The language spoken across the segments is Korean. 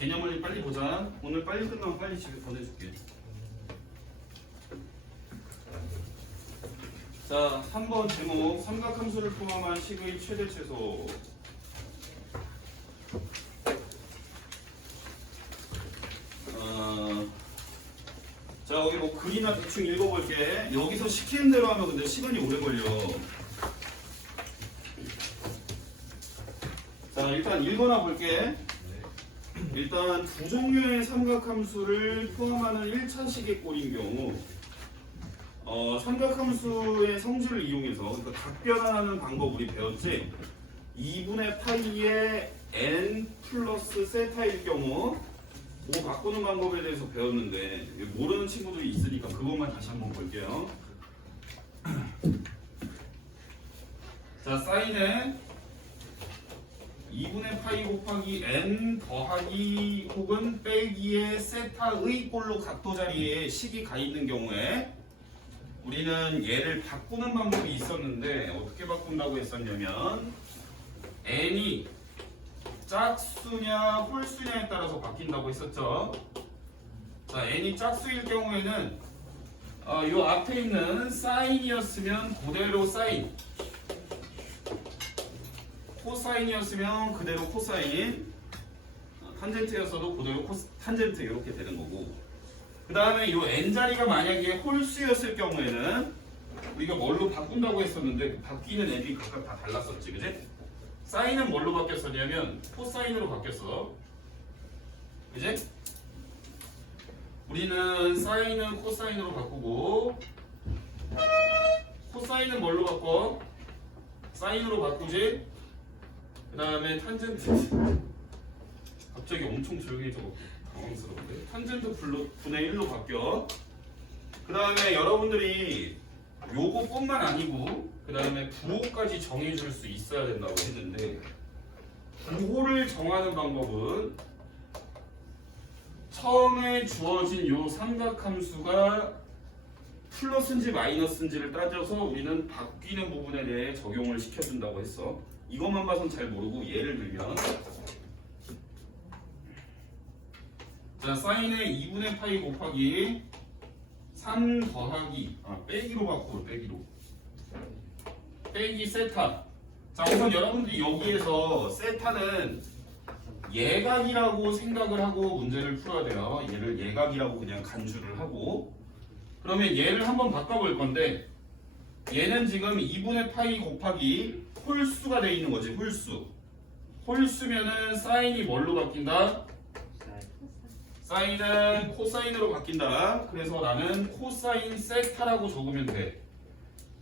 개념을 빨리 보자. 오늘 빨리 끝나면 빨리 집에 보내줄게. 자, 3번 제목. 삼각함수를 포함한 식의 최대 최소. 자, 여기 뭐 글이나 대충 읽어볼게. 여기서 시키는 대로 하면 근데 시간이 오래 걸려. 자, 일단 읽어나 볼게. 일단 두 종류의 삼각함수를 포함하는 1차식의 꼴인 경우 삼각함수의 성질을 이용해서 그러니까 각변환하는 방법 우리 배웠지? 2분의 파이의 n 플러스 세타일 경우 뭐 바꾸는 방법에 대해서 배웠는데 모르는 친구들이 있으니까 그것만 다시 한번 볼게요. 자, 사인에 2분의 파이 곱하기 n 더하기 혹은 빼기의 세타의 꼴로 각도 자리에 식이 가 있는 경우에 우리는 얘를 바꾸는 방법이 있었는데 어떻게 바꾼다고 했었냐면 n이 짝수냐 홀수냐에 따라서 바뀐다고 했었죠. 자, n이 짝수일 경우에는 요 앞에 있는 사인이었으면 그대로 사인, 코사인이었으면 그대로 코사인, 탄젠트였어도 그대로 탄젠트 이렇게 되는 거고, 그 다음에 요 n자리가 만약에 홀수였을 경우에는 우리가 뭘로 바꾼다고 했었는데 그 바뀌는 n이 각각 다 달랐었지, 그지? 사인은 뭘로 바뀌었었냐면 코사인으로 바뀌었어, 그지? 우리는 사인은 코사인으로 바꾸고 코사인은 뭘로 바꿔? 사인으로 바꾸지? 그 다음에 탄젠트 갑자기 엄청 조용해져 당황스러운데 탄젠트 분의 1로 바뀌어. 그 다음에 여러분들이 요거뿐만 아니고 그 다음에 부호까지 정해줄 수 있어야 된다고 했는데 부호를 정하는 방법은 처음에 주어진 요 삼각함수가 플러스인지 마이너스인지를 따져서 우리는 바뀌는 부분에 대해 적용을 시켜준다고 했어. 이것만 봐선 잘 모르고 예를 들면 자, 사인의 2분의 파이 곱하기 3 더하기 빼기로 바꿔. 빼기 세타. 자, 우선 여러분들이 여기에서 세타는 예각이라고 생각을 하고 문제를 풀어야 돼요. 얘를 예각이라고 그냥 간주를 하고, 그러면 얘를 한번 바꿔볼 건데 얘는 지금 2분의 파이 곱하기 홀수가 돼 있는 거지. 홀수면은 사인이 뭘로 바뀐다? 사인은 코사인으로 바뀐다. 그래서 나는 코사인 세타라고 적으면 돼.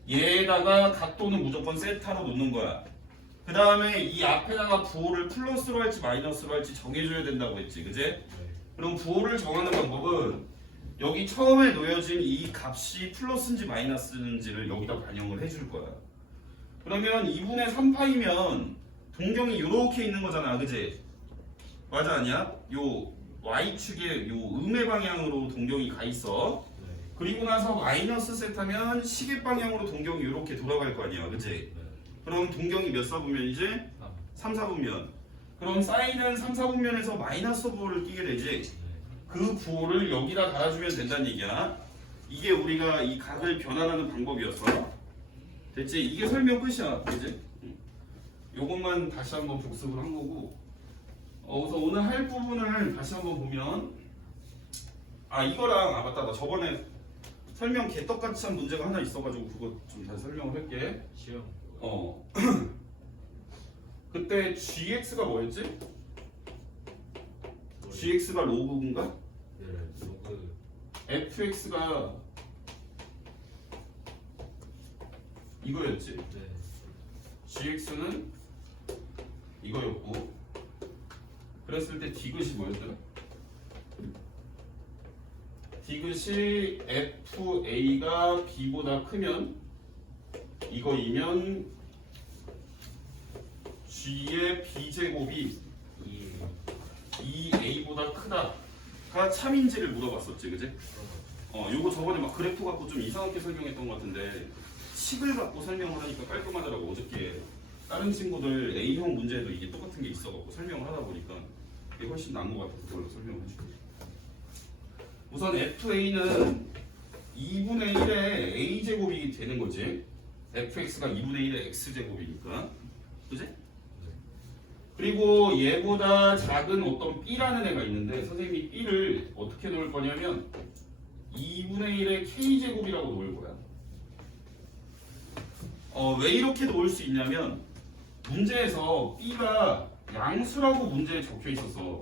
얘에다가 각도는 무조건 세타로 놓는 거야. 그 다음에 이 앞에다가 부호를 플러스로 할지 마이너스로 할지 정해줘야 된다고 했지, 그제? 그럼 부호를 정하는 방법은 여기 처음에 놓여진 이 값이 플러스인지 마이너스인지를 여기다 반영을 해줄 거야. 그러면 2분의 3파이면 동경이 이렇게 있는 거잖아, 그지? 맞아, 아니야? 요 y축에 요 음의 방향으로 동경이 가 있어. 그리고 나서 마이너스 세타면 시계 방향으로 동경이 이렇게 돌아갈 거 아니야, 그지? 그럼 동경이 몇 사분면이지? 3, 4분면. 그럼 사인은 3, 4분면에서 마이너스 부호를 끼게 되지? 그 부호를 여기다 달아주면 된다는 얘기야. 이게 우리가 이 각을 변환하는 방법이었어. 됐지? 이게 설명 끝이야, 그지? 요것만 다시 한번 복습을 한 거고, 그래서 오늘 할 부분을 다시 한번 보면 이거랑 맞다, 나 저번에 설명 개떡같이 한 문제가 하나 있어가지고 그거 좀 다시 설명을 할게. 시험. 그때 gx가 뭐였지? gx가 로그인가? 네, 로그. fx가 이거였지? 네. gx는 이거였고, 그랬을 때 디귿이 뭐였더라? 디귿이 fa가 b보다 크면 이거이면 g의 b제곱이 2a보다 크다가 참인지를 물어봤었지, 그지? 요거 저번에 막 그래프 갖고 좀 이상하게 설명했던 것 같은데 식을 갖고 설명을 하니까 깔끔하더라고. 어저께 다른 친구들 A형 문제에도 이게 똑같은 게 있어갖고 설명을 하다 보니까 이게 훨씬 나은 것 같아서 그걸로 설명을 해줄게. 우선 FA는 2분의 1의 A제곱이 되는 거지. fx가 2분의 1의 x제곱이니까. 그지? 그리고 얘보다 작은 어떤 b라는 애가 있는데 선생님이 b를 어떻게 놓을 거냐면 2분의 1의 k제곱이라고 놓을 거야. 왜 이렇게 놓을 수 있냐면 문제에서 b가 양수라고 문제에 적혀 있었어.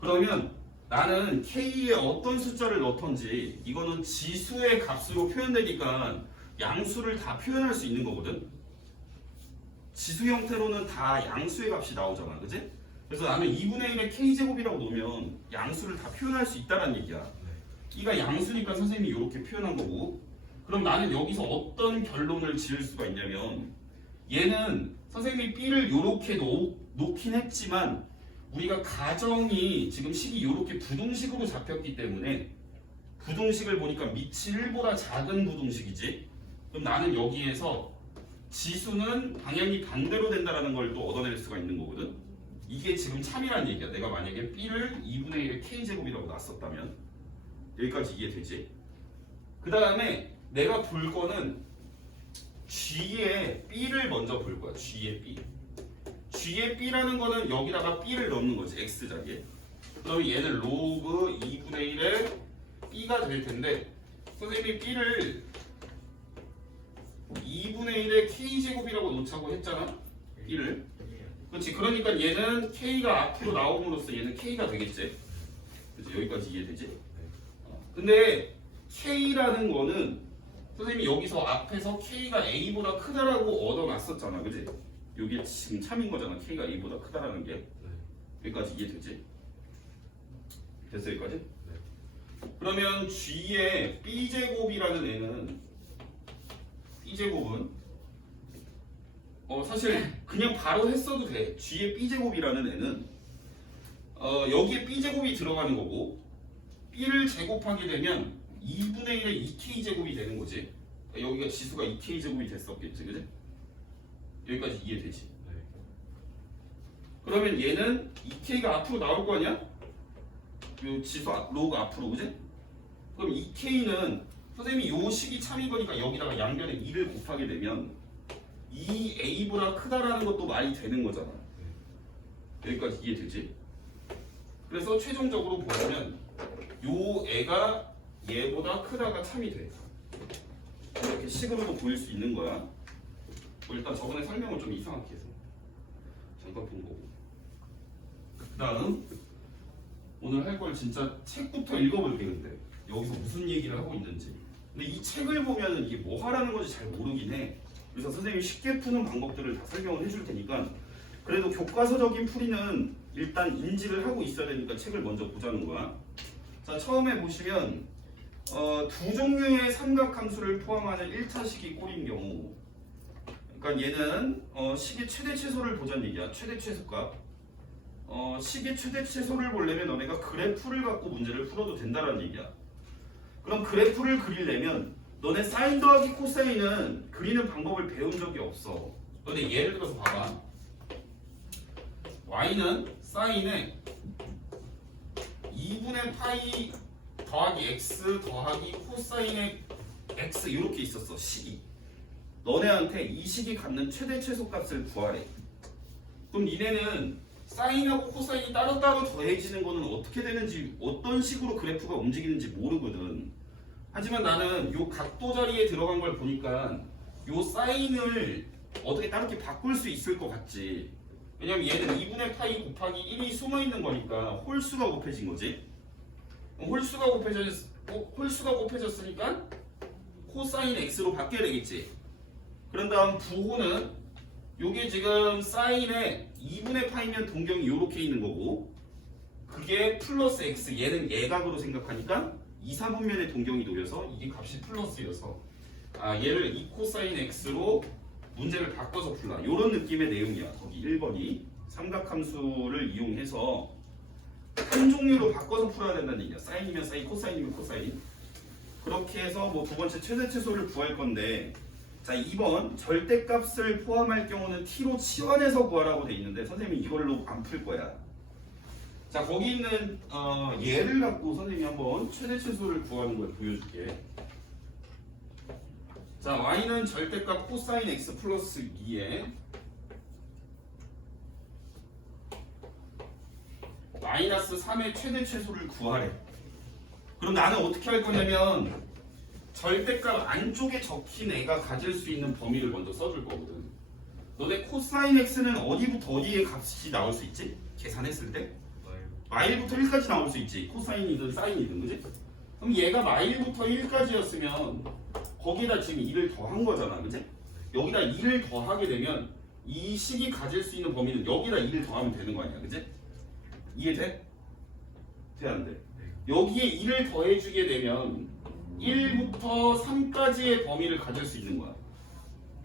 그러면 나는 k에 어떤 숫자를 넣던지 이거는 지수의 값으로 표현되니까 양수를 다 표현할 수 있는 거거든. 지수 형태로는 다 양수의 값이 나오잖아, 그지? 그래서 나는 2분의 1의 k제곱이라고 놓으면 양수를 다 표현할 수 있다는 얘기야. 이가 양수니까 선생님이 이렇게 표현한 거고, 그럼 나는 여기서 어떤 결론을 지을 수가 있냐면 얘는 선생님이 b를 이렇게 놓긴 했지만 우리가 가정이 지금 식이 이렇게 부등식으로 잡혔기 때문에 부등식을 보니까 밑이 1보다 작은 부등식이지. 그럼 나는 여기에서 지수는 방향이 반대로 된다는 걸 또 얻어낼 수가 있는 거거든. 이게 지금 참이란 얘기야. 내가 만약에 b를 2분의 1의 k제곱이라고 놨었다면 여기까지 이해되지? 그 다음에 내가 볼 거는 g의 b를 먼저 볼 거야. g의 b. g의 b라는 거는 여기다가 b를 넣는 거지. x자리에. 그럼 얘는 로그 2분의 1의 b가 될 텐데 선생님이 b를 2분의 1의 k제곱이라고 놓자고 했잖아. b를. 그렇지. 그러니까 얘는 k가 앞으로 나옴으로써 얘는 k가 되겠지. 그렇지. 여기까지 이해되지? 근데 k라는 거는 선생님이 여기서 앞에서 k가 a보다 크다라고 얻어놨었잖아. 그지? 여기 지금 참인 거잖아. k가 a보다 크다라는 게. 여기까지 이해되지? 됐어 여기까지? 그러면 g의 b제곱이라는 애는 b제곱은 사실 그냥 바로 했어도 돼. g의 b제곱이라는 애는 여기에 b제곱이 들어가는 거고 b를 제곱하게 되면 2분의 1의 2k제곱이 되는 거지. 여기가 지수가 2k제곱이 됐었겠지. 그지? 여기까지 이해되지? 그러면 얘는 2k가 앞으로 나올 거 아니야? 요 지수 로그 앞으로. 그지? 그럼 2k는 선생님이 요 식이 참인 거니까 여기다가 양변에 2를 곱하게 되면 2a보다 크다라는 것도 말이 되는 거잖아. 여기까지 이해되지? 그래서 최종적으로 보면 요 애가 얘보다 크다가 참이 돼. 이렇게 식으로도 보일 수 있는 거야. 일단 저번에 설명을 좀 이상하게 해서 잠깐 본 거고. 그 다음 오늘 할 걸 진짜 책부터 읽어볼게. 근데 여기서 무슨 얘기를 하고 있는지. 근데 이 책을 보면은 이게 뭐 하라는 건지 잘 모르긴 해. 그래서 선생님이 쉽게 푸는 방법들을 다 설명을 해줄 테니까 그래도 교과서적인 풀이는 일단 인지를 하고 있어야 되니까 책을 먼저 보자는 거야. 자, 처음에 보시면 두 종류의 삼각함수를 포함하는 1차식이 꼴인 경우, 그러니까 얘는 식의 최대 최소를 보자는 얘기야. 최대 최소값. 식의 최대 최소를 보려면 너네가 그래프를 갖고 문제를 풀어도 된다는 얘기야. 그럼 그래프를 그리려면 너네 사인 더하기 코사인은 그리는 방법을 배운 적이 없어. 너네 예를 들어서 봐봐. y는 사인에 2분의 파이 더하기 x 더하기 코사인의 x 이렇게 있었어. 식이. 너네한테 이 식이 갖는 최대 최소값을 구하래. 그럼 니네는 사인하고 코사인이 따로따로 더해지는 거는 어떻게 되는지, 어떤 식으로 그래프가 움직이는지 모르거든. 하지만 나는 요 각도 자리에 들어간 걸 보니까 요 사인을 어떻게 다르게 바꿀 수 있을 것 같지. 왜냐면 얘는 2분의 파이 곱하기 1이 숨어있는 거니까 홀수가 곱해진 거지. 홀수가 곱해졌으니까 코사인 x로 바뀌어야 되겠지. 그런 다음 부호는 요게 지금 사인에 2분의 파이면 동경이 요렇게 있는 거고 그게 플러스 x, 얘는 예각으로 생각하니까 2, 4분면의 동경이 놓여서 이게 값이 플러스여서 얘를 2코사인 x로 문제를 바꿔서 풀라. 요런 느낌의 내용이야. 거기 1번이 삼각함수를 이용해서 한 종류로 바꿔서 풀어야 된다는 얘기야. 사인이면 사인, 코사인이면 코사인. 그렇게 해서 뭐 두 번째 최대 최소를 구할 건데, 자 2번 절대값을 포함할 경우는 t로 치환해서 구하라고 돼 있는데 선생님이 이걸로 안 풀 거야. 자 거기 있는 얘를 갖고 선생님이 한번 최대 최소를 구하는 걸 보여줄게. 자 y는 절대값 코사인 x 플러스 2에 마이너스 3의 최대 최소를 구하래. 그럼 나는 어떻게 할 거냐면 절대값 안쪽에 적힌 애가 가질 수 있는 범위를 먼저 써줄 거거든. 너네 코사인 x는 어디부터 어디의 값이 나올 수 있지? 계산했을 때? 마일부터 1까지 나올 수 있지. 코사인이든 사인이든 그지? 그럼 얘가 마일부터 1까지였으면 거기다 지금 2를 더한 거잖아 그지? 여기다 2를 더하게 되면 이 식이 가질 수 있는 범위는 여기다 2를 더하면 되는 거 아니야 그지? 이해돼? 돼 안 돼? 여기에 2를 더해주게 되면 1부터 3까지의 범위를 가질 수 있는 거야.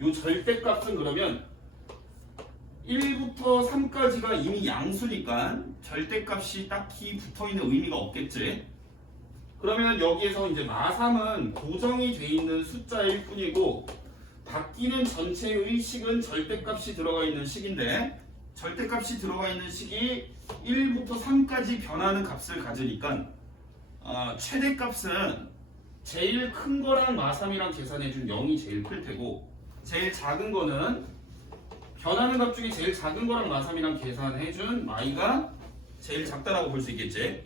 요 절대값은 그러면 1부터 3까지가 이미 양수니까 절대값이 딱히 붙어있는 의미가 없겠지. 그러면 여기에서 이제 마3은 고정이 돼 있는 숫자일 뿐이고 바뀌는 전체의 식은 절대값이 들어가 있는 식인데 절대값이 들어가 있는 식이 1부터 3까지 변하는 값을 가지니까 최대값은 제일 큰 거랑 마3이랑 계산해준 0이 제일 클 테고 제일 작은 거는 변하는 값 중에 제일 작은 거랑 마3이랑 계산해준 마이가 제일 작다라고 볼 수 있겠지.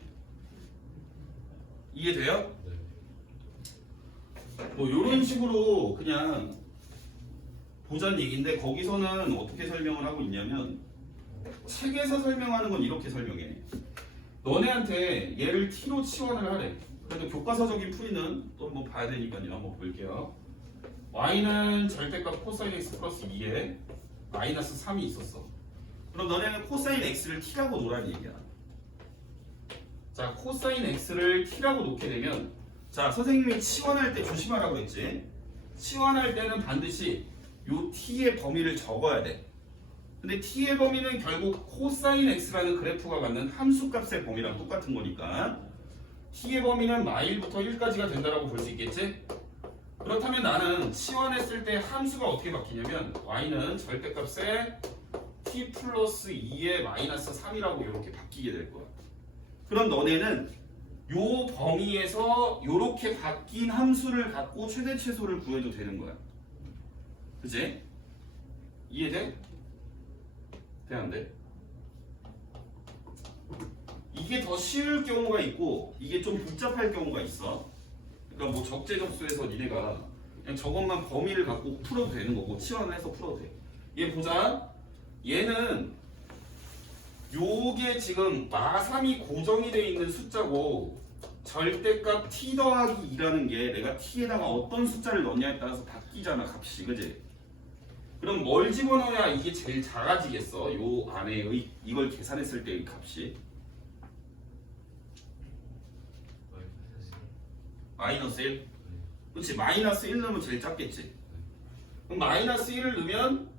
이해돼요? 뭐 이런 식으로 그냥 보자는 얘기인데 거기서는 어떻게 설명을 하고 있냐면 책에서 설명하는 건 이렇게 설명해. 너네한테 얘를 t로 치환을 하래. 그래도 교과서적인 풀이는 또 한번 봐야 되니까요. 한번 볼게요. y는 절대값 코사인 x 플러스 2에 마이너스 3이 있었어. 그럼 너네는 코사인 x를 t라고 놓으라는 얘기야. 자, 코사인 x를 t라고 놓게 되면 자, 선생님이 치환할 때 조심하라고 그랬지. 치환할 때는 반드시 요 t의 범위를 적어야 돼. 근데 t의 범위는 결국 코사인 x라는 그래프가 갖는 함수값의 범위랑 똑같은 거니까 t의 범위는 마일부터 1까지가 된다라고 볼 수 있겠지? 그렇다면 나는 치환했을 때 함수가 어떻게 바뀌냐면 y는 절대값에 t 플러스 2의 마이너스 3이라고 이렇게 바뀌게 될 거야. 그럼 너네는 요 범위에서 요렇게 바뀐 함수를 갖고 최대 최소를 구해도 되는 거야. 그치? 이해돼? 돼 안 돼? 이게 더 쉬울 경우가 있고 이게 좀 복잡할 경우가 있어. 그러니까 뭐 적재적소에서 니네가 그냥 저것만 범위를 갖고 풀어도 되는 거고 치환을 해서 풀어도 돼. 얘 보자. 얘는 요게 지금 마3이 고정이 돼 있는 숫자고 절대값 t 더하기 2라는 게 내가 t에다가 어떤 숫자를 넣냐에 따라서 바뀌잖아 값이. 그지? 그럼 뭘 집어넣어야 이게 제일 작아지겠어? 요 안에의 이걸 계산했을 때의 값이 마이너스 1? 그렇지. 마이너스 1 넣으면 제일 작겠지. 그럼 마이너스 1을 넣으면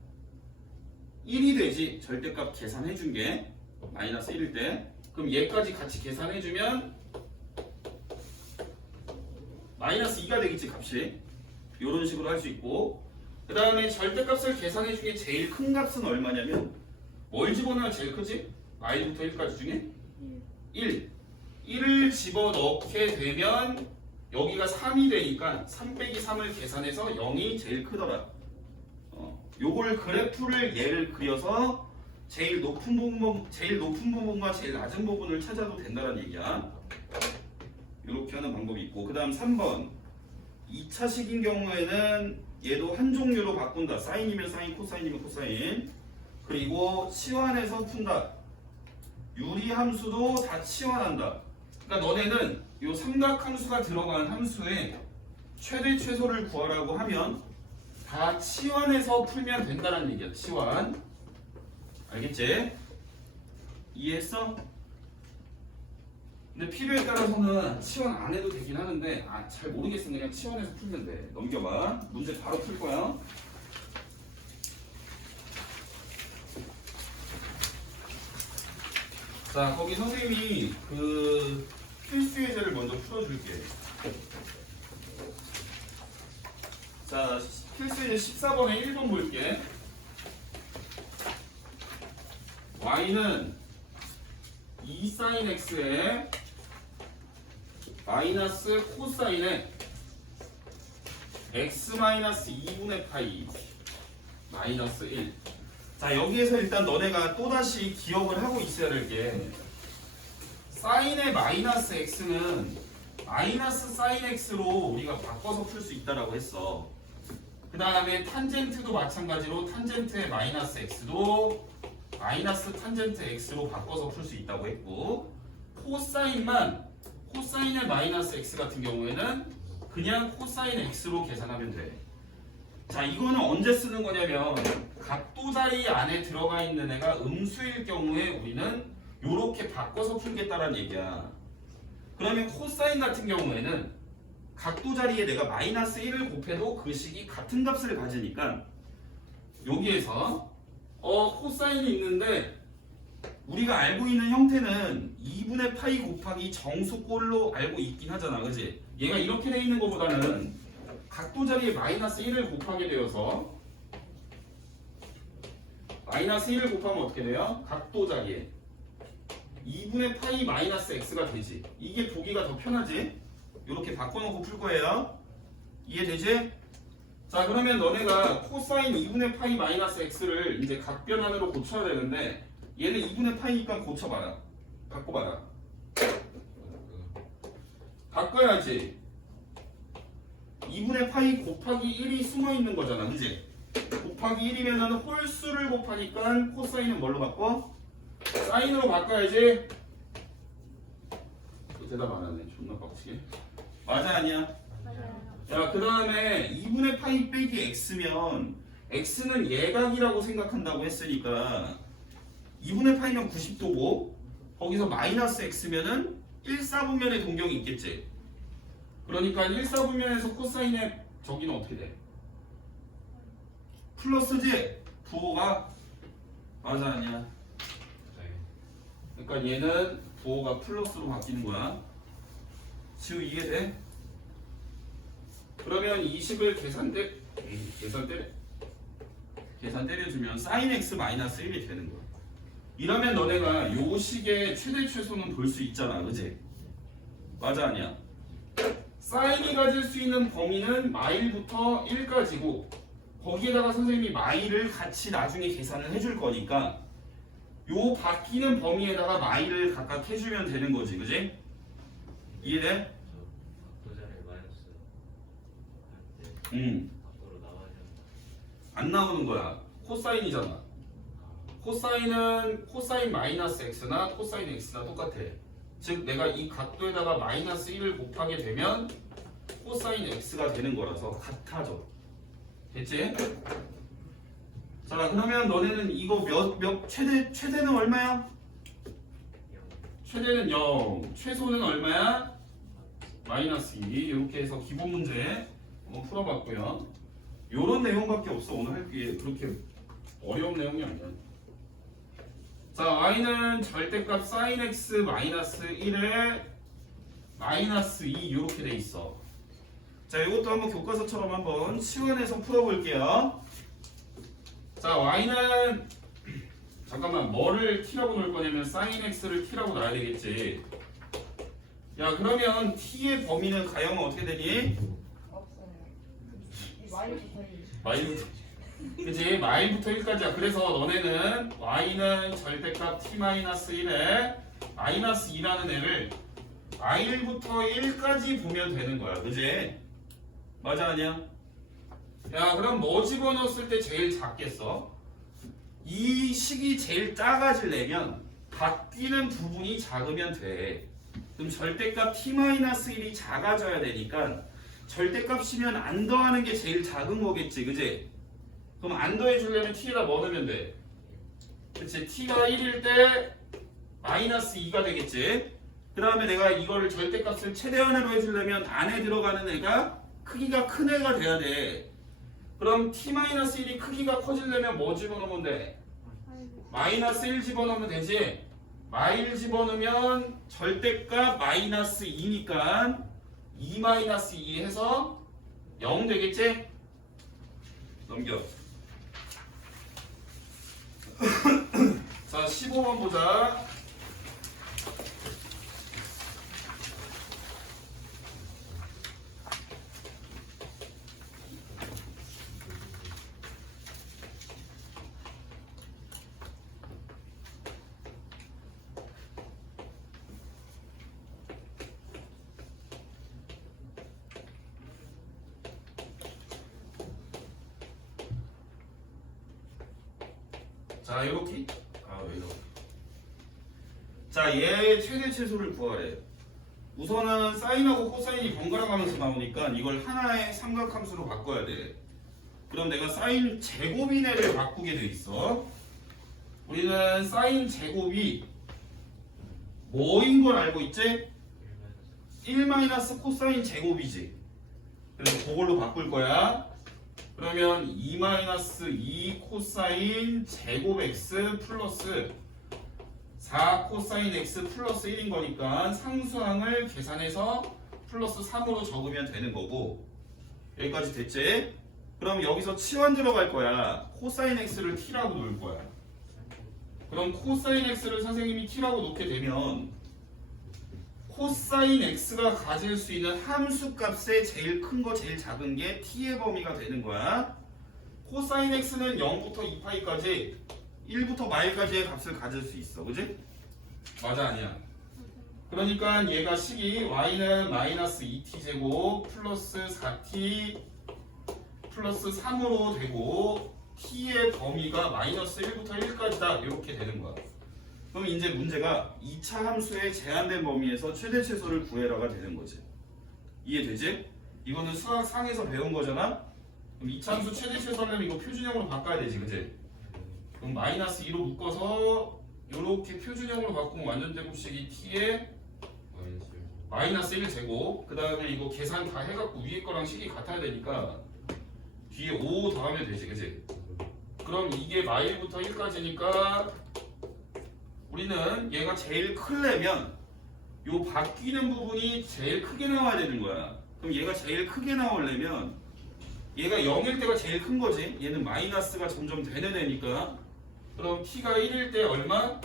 1이 되지. 절대값 계산해준 게 마이너스 1일 때. 그럼 얘까지 같이 계산해주면 마이너스 2가 되겠지 값이. 이런 식으로 할 수 있고 그 다음에 절대값을 계산해준 게 제일 큰 값은 얼마냐면 뭘 집어넣어야 제일 크지? 마일부터 1까지 중에 1. 1을 집어넣게 되면 여기가 3이 되니까 3 빼기 3을 계산해서 0이 제일 크더라. 요걸 그래프를 얘를 그려서 제일 높은 부분과 제일 낮은 부분을 찾아도 된다는 얘기야. 이렇게 하는 방법이 있고 그 다음 3번 2차식인 경우에는 얘도 한 종류로 바꾼다. 사인이면 사인, 코사인이면 코사인. 그리고 치환해서 푼다. 유리함수도 다 치환한다. 그러니까 너네는 요 삼각함수가 들어간 함수의 최대 최소를 구하라고 하면 다 치환해서 풀면 된다는 얘기야. 치환. 알겠지? 이해했어? 근데 필요에 따라서는 치환 안 해도 되긴 하는데 잘 모르겠으면 그냥 치환해서 풀면 돼. 넘겨봐. 문제 바로 풀 거야. 자, 거기 선생님이 그 필수 예제를 먼저 풀어줄게. 자, 필수 예제 14번에 1번 볼게. y는 2 사인 x에 마이너스 코사인에 x 마이너스 2분의 파이 마이너스 1. 자, 여기에서 일단 너네가 또다시 기억을 하고 있어야 될 게 사인의 마이너스 x는 마이너스 사인 x로 우리가 바꿔서 풀 수 있다라고 했어. 그 다음에 탄젠트도 마찬가지로 탄젠트의 마이너스 x도 마이너스 탄젠트 x로 바꿔서 풀 수 있다고 했고, 코사인의 마이너스 x 같은 경우에는 그냥 코사인 x로 계산하면 돼. 자, 이거는 언제 쓰는 거냐면 각도 자리 안에 들어가 있는 애가 음수일 경우에 우리는 요렇게 바꿔서 풀겠다라는 얘기야. 그러면 코사인 같은 경우에는 각도 자리에 내가 마이너스 1을 곱해도 그 식이 같은 값을 가지니까 여기에서 코사인이 있는데 우리가 알고 있는 형태는 2분의 파이 곱하기 정수꼴로 알고 있긴 하잖아, 그지? 얘가 이렇게 돼 있는 것보다는 각도 자리에 마이너스 1을 곱하게 되어서 마이너스 1을 곱하면 어떻게 돼요? 각도 자리에 2분의 파이 마이너스 x가 되지. 이게 보기가 더 편하지? 이렇게 바꿔놓고 풀 거예요. 이해되지? 자, 그러면 너네가 코사인 2분의 파이 마이너스 x를 이제 각변환으로 고쳐야 되는데 얘는 2분의 파이니까 고쳐봐라. 바꿔봐라. 바꿔야지. 2분의 파이 곱하기 1이 숨어있는 거잖아, 그지? 곱하기 1이면은 홀수를 곱하니까 코사인은 뭘로 바꿔? 사인으로 바꿔야지. 대답 안 하네. 존나 빡치게. 맞아, 아니야? 맞아요. 자, 그 다음에 2분의 파이 빼기 x면 x는 예각이라고 생각한다고 했으니까 2분의 파이면 90도고 거기서 마이너스 x면은 1사분면의 동경이 있겠지. 그러니까 1사분면에서 코사인의 저기는 어떻게 돼? 플러스지? 부호가 맞아, 아니야? 그러니까 얘는 부호가 플러스로 바뀌는 거야. 지우 이해돼? 그러면 이 식을 계산 때려주면 sin x 마이너스 1이 되는 거야. 이러면 너네가 요 식의 최대 최소는 볼 수 있잖아, 그지? 맞아, 아니야? 사인이 가질 수 있는 범위는 마일부터 1까지고 거기에다가 선생님이 마일을 같이 나중에 계산을 해줄 거니까 요 바뀌는 범위에다가 마일을 각각 해주면 되는 거지, 그지? 이해돼? 안 나오는 거야. 코사인이잖아. 코사인은 코사인 마이너스 x나 코사인 x나 똑같아. 즉 내가 이 각도에다가 마이너스 1을 곱하게 되면 코사인 x가 되는 거라서 같아져. 됐지? 자, 그러면 너네는 이거 최대는 얼마야? 최대는 0, 최소는 얼마야? 마이너스 2. 이렇게 해서 기본 문제 한번 풀어봤고요. 요런 내용밖에 없어. 오늘 할 게 그렇게 어려운 내용이 아니야. 자, y는 절대값 sin x 마이너스 1에 마이너스 2 이렇게 돼 있어. 자, 이것도 한번 교과서처럼 한번 시원해서 풀어볼게요. 자, y는 잠깐만 뭐를 t라고 놓을 거냐면 sin x를 t라고 놔야 되겠지. 야, 그러면 t의 범위는 가형은 어떻게 되니? 없어요. 이 마일부터 마일부터 그치? 마일부터 1까지야. 그래서 너네는 y는 절대값 t-1에 마이너스 2라는 애를 마일부터 1까지 보면 되는 거야. 그치? 맞아, 아니야? 야, 그럼 뭐 집어넣었을 때 제일 작겠어? 이 식이 제일 작아지려면 바뀌는 부분이 작으면 돼. 그럼 절대값 t-1이 작아져야 되니까 절대값이면 안 더하는 게 제일 작은 거겠지, 그지? 그럼 안 더해주려면 t에다 뭐 넣으면 돼? 그치? t가 1일 때 마이너스 2가 되겠지? 그 다음에 내가 이거를 절대값을 최대한으로 해주려면 안에 들어가는 애가 크기가 큰 애가 돼야 돼. 그럼 t-1이 크기가 커지려면 뭐 집어넣으면 돼? 마이너스 1 집어넣으면 되지? 마일 집어넣으면 절대값 마이너스 2니까 2 마이너스 2 해서 0 되겠지? 넘겨. 자, 15번 보자. 자 이렇게 왜 이렇게 자 얘 최대 최소를 구하래. 우선은 사인하고 코사인이 번갈아 가면서 나오니까 이걸 하나의 삼각함수로 바꿔야 돼. 그럼 내가 사인 제곱이네를 바꾸게 돼 있어. 우리는 사인 제곱이 뭐인 걸 알고 있지? 1 코사인 제곱이지. 그래서 그걸로 바꿀 거야. 그러면 2 코사인 제곱 x 플러스 4 코사인 x 플러스 1인 거니까 상수항을 계산해서 플러스 3으로 적으면 되는 거고. 여기까지 됐지? 그럼 여기서 치환 들어갈 거야. 코사인 x를 t라고 놓을 거야. 그럼 코사인 x를 선생님이 t라고 놓게 되면 코사인 x가 가질 수 있는 함수 값의 제일 큰 거 제일 작은 게 t의 범위가 되는 거야. 코사인 x는 0부터 2파이까지 1부터 마일까지의 값을 가질 수 있어. 그지? 맞아 아니야? 그러니까 얘가 식이 y는 마이너스 2t 제곱 플러스 4t 플러스 3으로 되고 t의 범위가 마이너스 1부터 1까지다 이렇게 되는 거야. 그럼 이제 문제가 2차 함수의 제한된 범위에서 최대 최소를 구해라가 되는 거지. 이해되지? 이거는 수학상에서 배운 거잖아? 그럼 2차 함수 최대 최소 하려면 이거 표준형으로 바꿔야 되지, 그지? 그럼 마이너스 2로 묶어서 이렇게 표준형으로 바꾸면 완전 제곱식이 t의 마이너스 1 제곱. 그 다음에 이거 계산 다 해갖고 위에 거랑 식이 같아야 되니까 뒤에 5 더하면 되지, 그지? 그럼 이게 마일부터 1까지니까 우리는 얘가 제일 크려면 요 바뀌는 부분이 제일 크게 나와야 되는 거야. 그럼 얘가 제일 크게 나오려면 얘가 0일 때가 제일 큰 거지. 얘는 마이너스가 점점 되는 애니까. 그럼 t가 1일 때 얼마?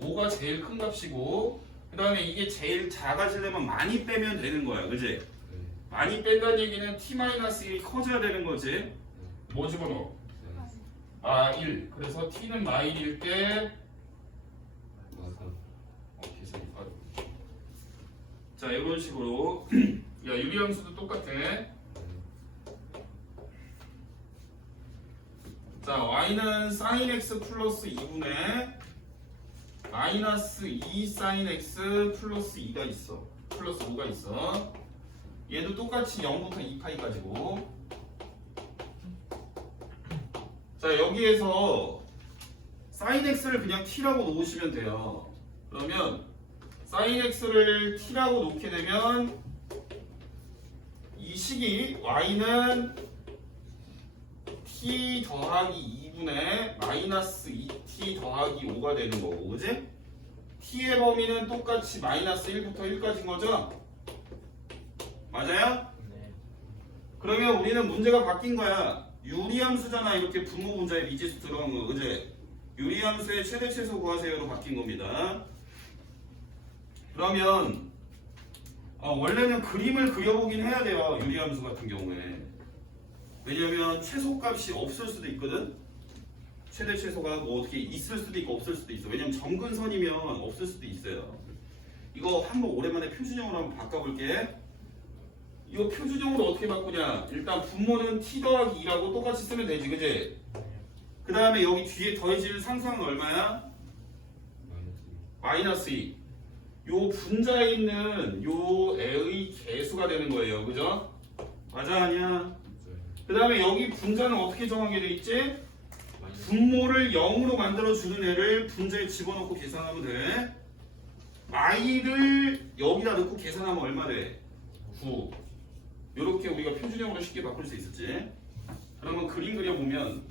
5가 제일 큰 값이고 그 다음에 이게 제일 작아지려면 많이 빼면 되는 거야. 그지? 많이 뺀다는 얘기는 t-1이 커져야 되는 거지. 뭐 집어넣어? 1. 그래서 t는 마일일 때 자 이런 식으로 야 유리함수도 똑같아. 자 y는 sin x 플러스 2분의 마이너스 2 sin x 플러스 2가 있어. 플러스 5가 있어. 얘도 똑같이 0부터 2파이까지고. 자 여기에서 sin x를 그냥 t라고 놓으시면 돼요. 그러면 sin x를 t라고 놓게 되면 이 식이 y는 t 더하기 2분의 마이너스 2t 더하기 5가 되는 거고, 그지? t의 범위는 똑같이 마이너스 1부터 1까지인 거죠? 맞아요? 네. 그러면 우리는 문제가 바뀐 거야. 유리함수잖아. 이렇게 분모 분자에 미지수 들어간 거, 그지? 유리함수의 최대 최소 구하세요로 바뀐 겁니다. 그러면 원래는 그림을 그려보긴 해야 돼요. 유리함수 같은 경우에. 왜냐면 최소값이 없을 수도 있거든. 최대 최소가 뭐 어떻게 있을 수도 있고 없을 수도 있어. 왜냐면 점근선이면 없을 수도 있어요. 이거 한번 오랜만에 표준형으로 한번 바꿔볼게. 이거 표준형으로 어떻게 바꾸냐? 일단 분모는 t 더하기 2라고 똑같이 쓰면 되지, 그지? 그 다음에 여기 뒤에 더해질 상수항은 얼마야? 마이너스 2. 요 분자에 있는 요 애의 개수가 되는 거예요, 그죠? 맞아 아니야? 그 다음에 여기 분자는 어떻게 정하게 돼 있지? 분모를 0으로 만들어주는 애를 분자에 집어넣고 계산하면 돼. y를 여기다 넣고 계산하면 얼마 돼? 9. 요렇게 우리가 표준형으로 쉽게 바꿀 수 있었지. 그러면 그림 그려보면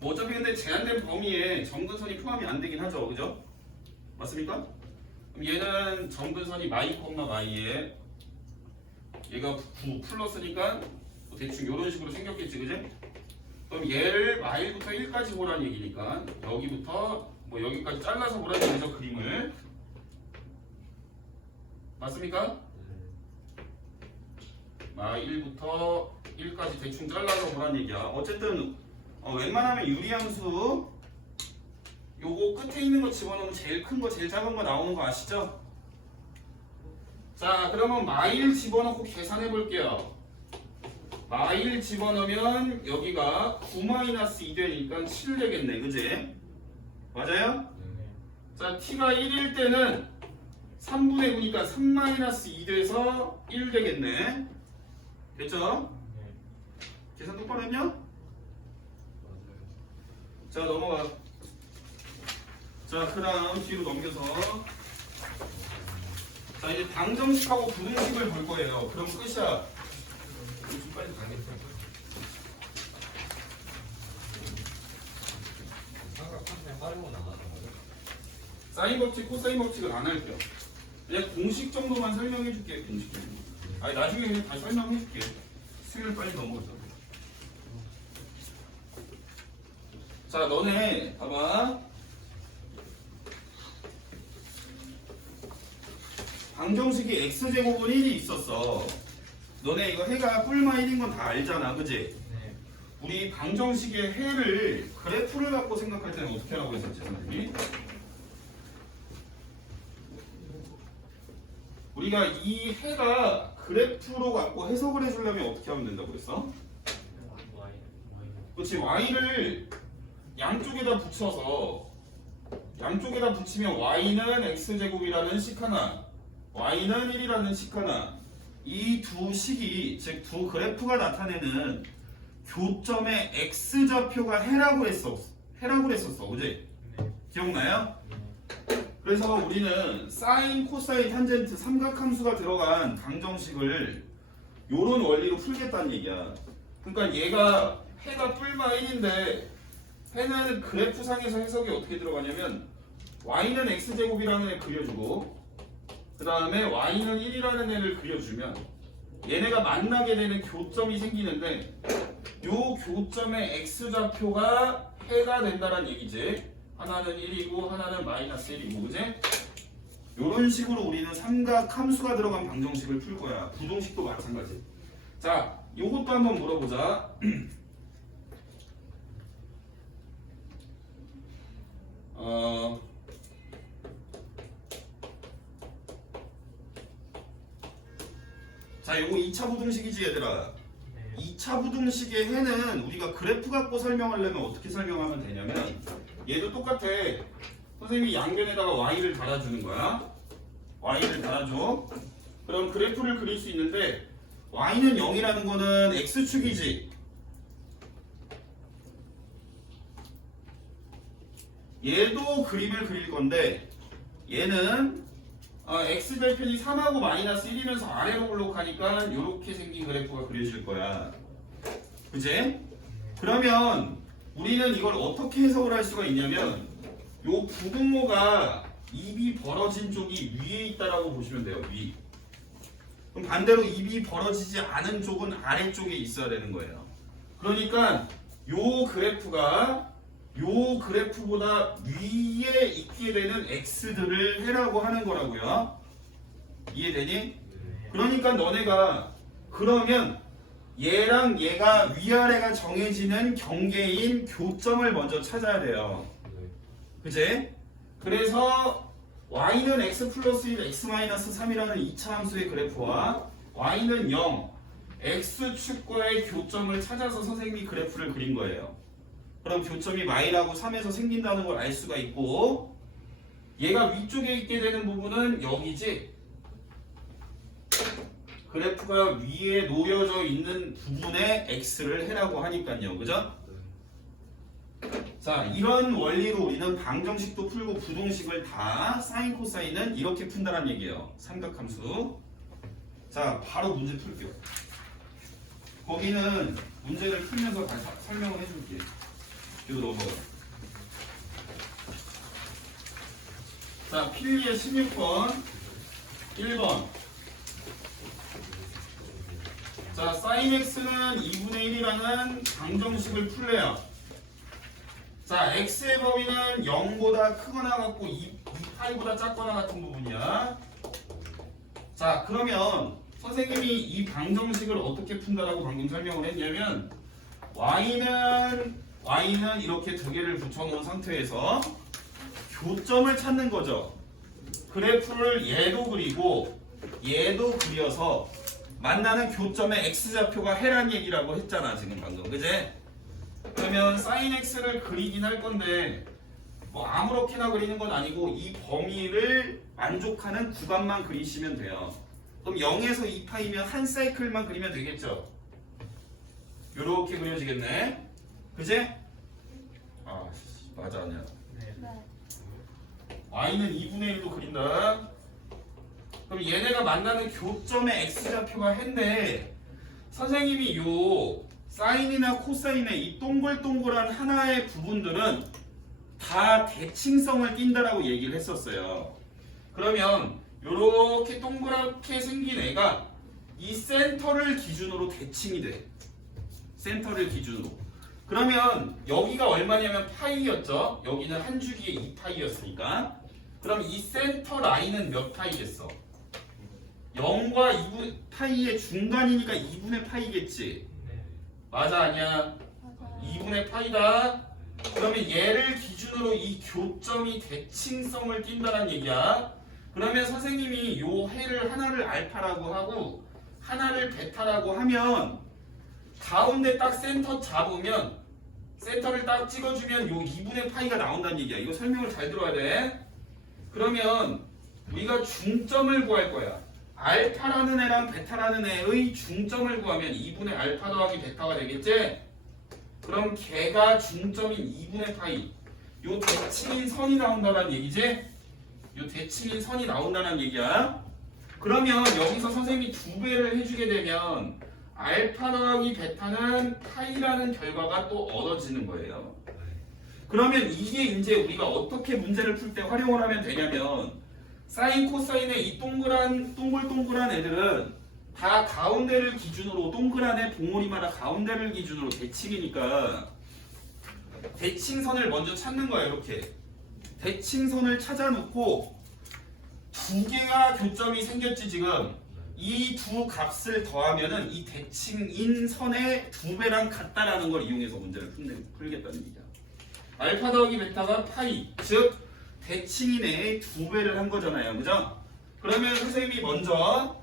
뭐 어차피 근데 제한된 범위에 점근선이 포함이 안 되긴 하죠, 그죠? 맞습니까? 그럼 얘는 점근선이 마이 콤마 마이에 얘가 9 플러스니까 대충 이런 식으로 생겼겠지, 그지? 그럼 얘를 마일부터 1까지 보라는 얘기니까 여기부터 뭐 여기까지 잘라서 보라는 얘기죠, 그림을. 맞습니까? 마일부터 1까지 대충 잘라서 보라는 얘기야. 어쨌든 웬만하면 유리함수 요거 끝에 있는 거 집어넣으면 제일 큰 거 제일 작은 거 나오는 거 아시죠? 자 그러면 마일 집어넣고 계산해 볼게요. 마일 집어넣으면 여기가 9-2 되니까 7 되겠네. 그지? 맞아요? 자, t가 1일 때는 3분의 9니까 3-2 돼서 1 되겠네. 됐죠? 계산 똑바로 했냐? 자, 넘어가. 자, 그 다음 뒤로 넘겨서. 자, 이제 방정식하고 부등식을 볼 거예요. 그럼 끝이야. 좀 빨리 가겠다. 사인 법칙, 코사인 법칙은 안 할게요. 그냥 공식 정도만 설명해 줄게요. 공식 정도. 아니, 나중에 그냥 다시 설명해 줄게. 수요일 빨리 넘어가자. 자, 너네 봐봐. 방정식이 x제곱은 1이 있었어. 너네 이거 해가 뿔마 1인 건 다 알잖아. 그지? 네. 우리 방정식의 해를 그래프를 갖고 생각할 때는 어떻게 하라고 했었지, 선생님이? 우리가 이 해가 그래프로 갖고 해석을 해주려면 어떻게 하면 된다고 했어? 그렇지, y를 양쪽에다 붙여서 양쪽에다 붙이면 y는 x제곱이라는 식 하나, y는 1이라는 식 하나, 이 두 식이, 즉 두 그래프가 나타내는 교점의 x좌표가 해라고 했었어. 그지? 기억나요? 그래서 우리는 사인, 코사인, 탄젠트, 삼각함수가 들어간 방정식을 요런 원리로 풀겠다는 얘기야. 그러니까 얘가 해가 뿔마 1인데 해는 그래프상에서 해석이 어떻게 들어가냐면 y는 x제곱이라는 애 그려주고 그 다음에 y는 1이라는 애를 그려주면 얘네가 만나게 되는 교점이 생기는데 요 교점의 x좌표가 해가 된다는 얘기지. 하나는 1이고 하나는 마이너스 1이고, 그지? 요런 식으로 우리는 삼각함수가 들어간 방정식을 풀 거야. 부동식도 마찬가지. 자, 요것도 한번 물어보자. 자, 요거 2차 부등식이지, 얘들아. 2차 부등식의 해는 우리가 그래프 갖고 설명하려면 어떻게 설명하면 되냐면 얘도 똑같아. 선생님이 양변에다가 y를 달아주는 거야. y를 달아줘. 그럼 그래프를 그릴 수 있는데 y는 0이라는 거는 x축이지. 얘도 그림을 그릴 건데 얘는 x절편이 3하고 마이너스 1이면서 아래로 올라가니까 이렇게 생긴 그래프가 그려질 거야. 그치? 그러면 우리는 이걸 어떻게 해석을 할 수가 있냐면 요 부등호가 입이 벌어진 쪽이 위에 있다라고 보시면 돼요. 위. 그럼 반대로 입이 벌어지지 않은 쪽은 아래쪽에 있어야 되는 거예요. 그러니까 요 그래프보다 위에 있게 되는 x들을 해라고 하는 거라고요. 이해되니? 그러니까 너네가 그러면 얘랑 얘가 위아래가 정해지는 경계인 교점을 먼저 찾아야 돼요. 그치? 그래서 y는 x 플러스 1, x 마이너스 3이라는 2차 함수의 그래프와 y는 0, x축과의 교점을 찾아서 선생님이 그래프를 그린 거예요. 그럼 교점이 마이라고 3에서 생긴다는 걸 알 수가 있고 얘가 위쪽에 있게 되는 부분은 여기지. 그래프가 위에 놓여져 있는 부분에 x를 해라고 하니까요. 그죠? 자, 이런 원리로 우리는 방정식도 풀고 부동식을 다 사인, 코사인은 이렇게 푼다는 얘기예요. 삼각함수. 자, 바로 문제 풀게요. 거기는 문제를 풀면서 다시 설명을 해줄게. 이거 넘어가. 자, 필리의 16번 1번. 자, sin x는 2분의 1이라는 방정식을 풀래요. 자, x의 범위는 0보다 크거나 같고 2파이보다 작거나 같은 부분이야. 자, 그러면 선생님이 이 방정식을 어떻게 푼다라고 방금 설명을 했냐면 y는 이렇게 두 개를 붙여놓은 상태에서 교점을 찾는 거죠. 그래프를 얘도 그리고 얘도 그려서 만나는 교점의 x좌표가 해란 얘기라고 했잖아 지금 방금, 그제? 그러면 sin x를 그리긴 할 건데 뭐 아무렇게나 그리는 건 아니고 이 범위를 만족하는 구간만 그리시면 돼요. 그럼 0에서 2파이면 한 사이클만 그리면 되겠죠? 요렇게 그려지겠네. 그제? 아 맞아 아니야. 네. y는 2분의 1로 그린다. 그럼 얘네가 만나는 교점의 x좌표가 해인데 선생님이 요 사인이나 코사인의 이 동글동글한 하나의 부분들은 다 대칭성을 띈다라고 얘기를 했었어요. 그러면 요렇게 동그랗게 생긴 애가 이 센터를 기준으로 대칭이 돼. 센터를 기준으로. 그러면 여기가 얼마냐면 파이였죠. 여기는 한 주기에 2파이였으니까. 그럼 이 센터 라인은 몇 파이겠어? 0과 2분 파이의 중간이니까 2분의 파이겠지. 맞아 아니야? 맞아요. 2분의 파이다. 그러면 얘를 기준으로 이 교점이 대칭성을 띈다는 얘기야. 그러면 선생님이 요 해를 하나를 알파라고 하고 하나를 베타라고 하면 가운데 딱 센터 잡으면 센터를 딱 찍어주면 요 2분의 파이가 나온다는 얘기야. 이거 설명을 잘 들어야 돼. 그러면 우리가 중점을 구할 거야. 알파라는 애랑 베타라는 애의 중점을 구하면 2분의 알파 더하기 베타가 되겠지? 그럼 걔가 중점인 2분의 파이 요 대칭인 선이 나온다는 얘기지? 요 대칭인 선이 나온다는 얘기야. 그러면 여기서 선생님이 두 배를 해주게 되면 알파 더하기 베타는 파이라는 결과가 또 얻어지는 거예요. 그러면 이게 이제 우리가 어떻게 문제를 풀 때 활용을 하면 되냐면 사인 코사인의 이 동글동글한 애들은 다 가운데를 기준으로 동그란 애 봉오리마다 가운데를 기준으로 대칭이니까 대칭선을 먼저 찾는 거야. 이렇게 대칭선을 찾아놓고 두 개가 교점이 생겼지 지금. 이 두 값을 더하면은 이 대칭인 선의 두 배랑 같다라는 걸 이용해서 문제를 풀겠다는 얘기야. 알파 더하기 베타가 파이, 즉 대칭인 애의 두 배를 한 거잖아요, 그죠? 그러면 선생님이 먼저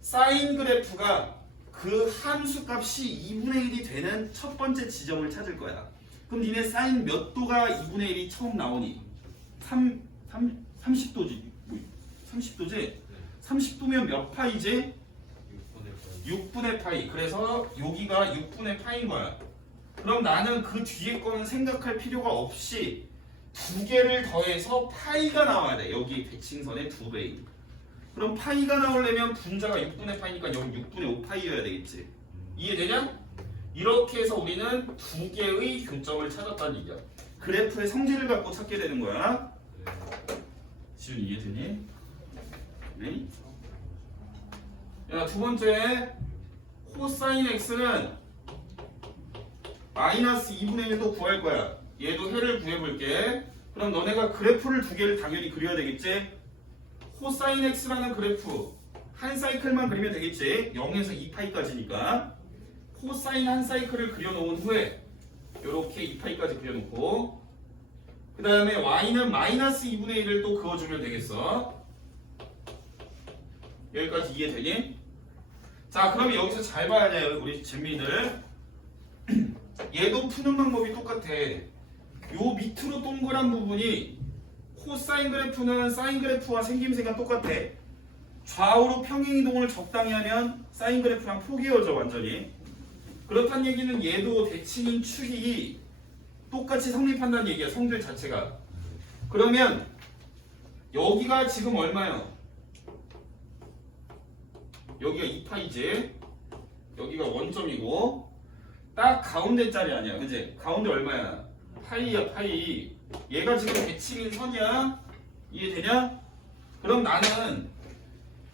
사인 그래프가 그 함수 값이 2분의 1이 되는 첫 번째 지점을 찾을 거야. 그럼 니네 사인 몇 도가 2분의 1이 처음 나오니? 30도지. 30도지? 30도면 몇 파이지? 6분의 파이. 그래서 여기가 6분의 파인 거야. 그럼 나는 그 뒤에 거는 생각할 필요가 없이 두 개를 더해서 파이가 나와야 돼. 여기 대칭선의 두 배인. 그럼 파이가 나오려면 분자가 6분의 파이니까 여기 6분의 5파이여야 되겠지. 이해되냐? 이렇게 해서 우리는 두 개의 교점을 찾았다는 얘기야. 그래프의 성질을 갖고 찾게 되는 거야. 지금 이해되니? 네? 야, 두 번째 코사인 x는 마이너스 2분의 1도 구할 거야. 얘도 해를 구해볼게. 그럼 너네가 그래프를 두 개를 당연히 그려야 되겠지? 코사인 x라는 그래프 한 사이클만 그리면 되겠지? 0에서 2파이까지니까 코사인 한 사이클을 그려놓은 후에 이렇게 2파이까지 그려놓고 그 다음에 y는 마이너스 2분의 1을 또 그어주면 되겠어. 여기까지 이해되니? 자, 그러면 여기서 잘 봐야 돼요, 우리 잼민이들. 얘도 푸는 방법이 똑같아. 요 밑으로 동그란 부분이 코사인 그래프는 사인 그래프와 생김새가 똑같아. 좌우로 평행이동을 적당히 하면 사인 그래프랑 포개어져 완전히. 그렇다는 얘기는 얘도 대칭인 축이 똑같이 성립한다는 얘기야, 성질 자체가. 그러면 여기가 지금 얼마요? 여기가 2파이지. 여기가 원점이고 딱 가운데 짤이 아니야, 그치? 가운데 얼마야? 파이야, 파이. 얘가 지금 대칭인 선이야. 이해되냐? 그럼 나는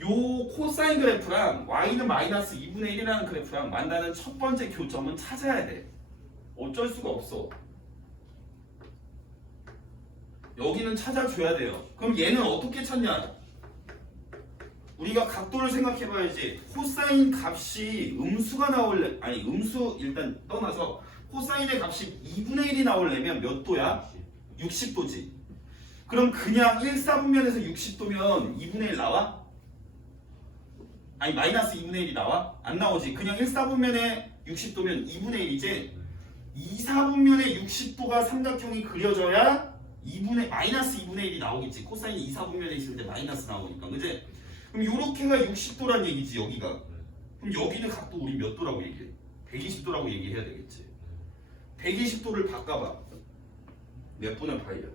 요 코사인 그래프랑 y는 마이너스 2분의 1이라는 그래프랑 만나는 첫 번째 교점은 찾아야 돼. 어쩔 수가 없어. 여기는 찾아줘야 돼요. 그럼 얘는 어떻게 찾냐? 우리가 각도를 생각해 봐야지. 코사인 값이 음수가 나올래, 아니 음수 일단 떠나서 코사인의 값이 2분의 1이 나오려면 몇 도야? 60도지. 그럼 그냥 1사분면에서 60도면 2분의 1 나와? 아니 마이너스 2분의 1이 나와? 안 나오지. 그냥 1, 4분면에 60도면 2분의 1이지. 2, 4분면에 60도가 삼각형이 그려져야 마이너스 2분의 1이 나오겠지. 코사인이 2, 4분면에 있을 때 마이너스 나오니까. 그지? 그럼 요렇게가 60도란 얘기지 여기가. 그럼 여기는 각도 우리 몇 도라고 얘기해? 120도라고 얘기해야 되겠지. 120도를 바꿔봐. 몇 분의 파이야?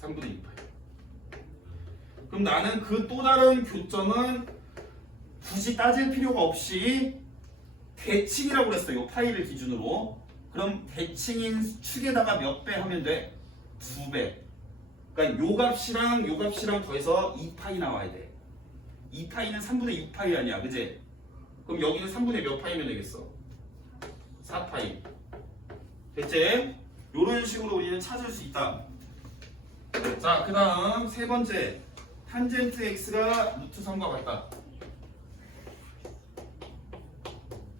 3분의 2 파이. 그럼 나는 그 또 다른 교점은 굳이 따질 필요가 없이 대칭이라고 그랬어. 요 파이를 기준으로. 그럼 대칭인 축에다가 몇 배 하면 돼? 2배. 그러니까 요 값이랑 더해서 2파이 나와야 돼. 2파이는 3분의 6파이 아니야. 그지? 그럼 여기는 3분의 몇 파이면 되겠어? 4파이. 됐지? 요런 식으로 우리는 찾을 수 있다. 자, 그 다음 세 번째. 탄젠트 x가 루트 3과 같다.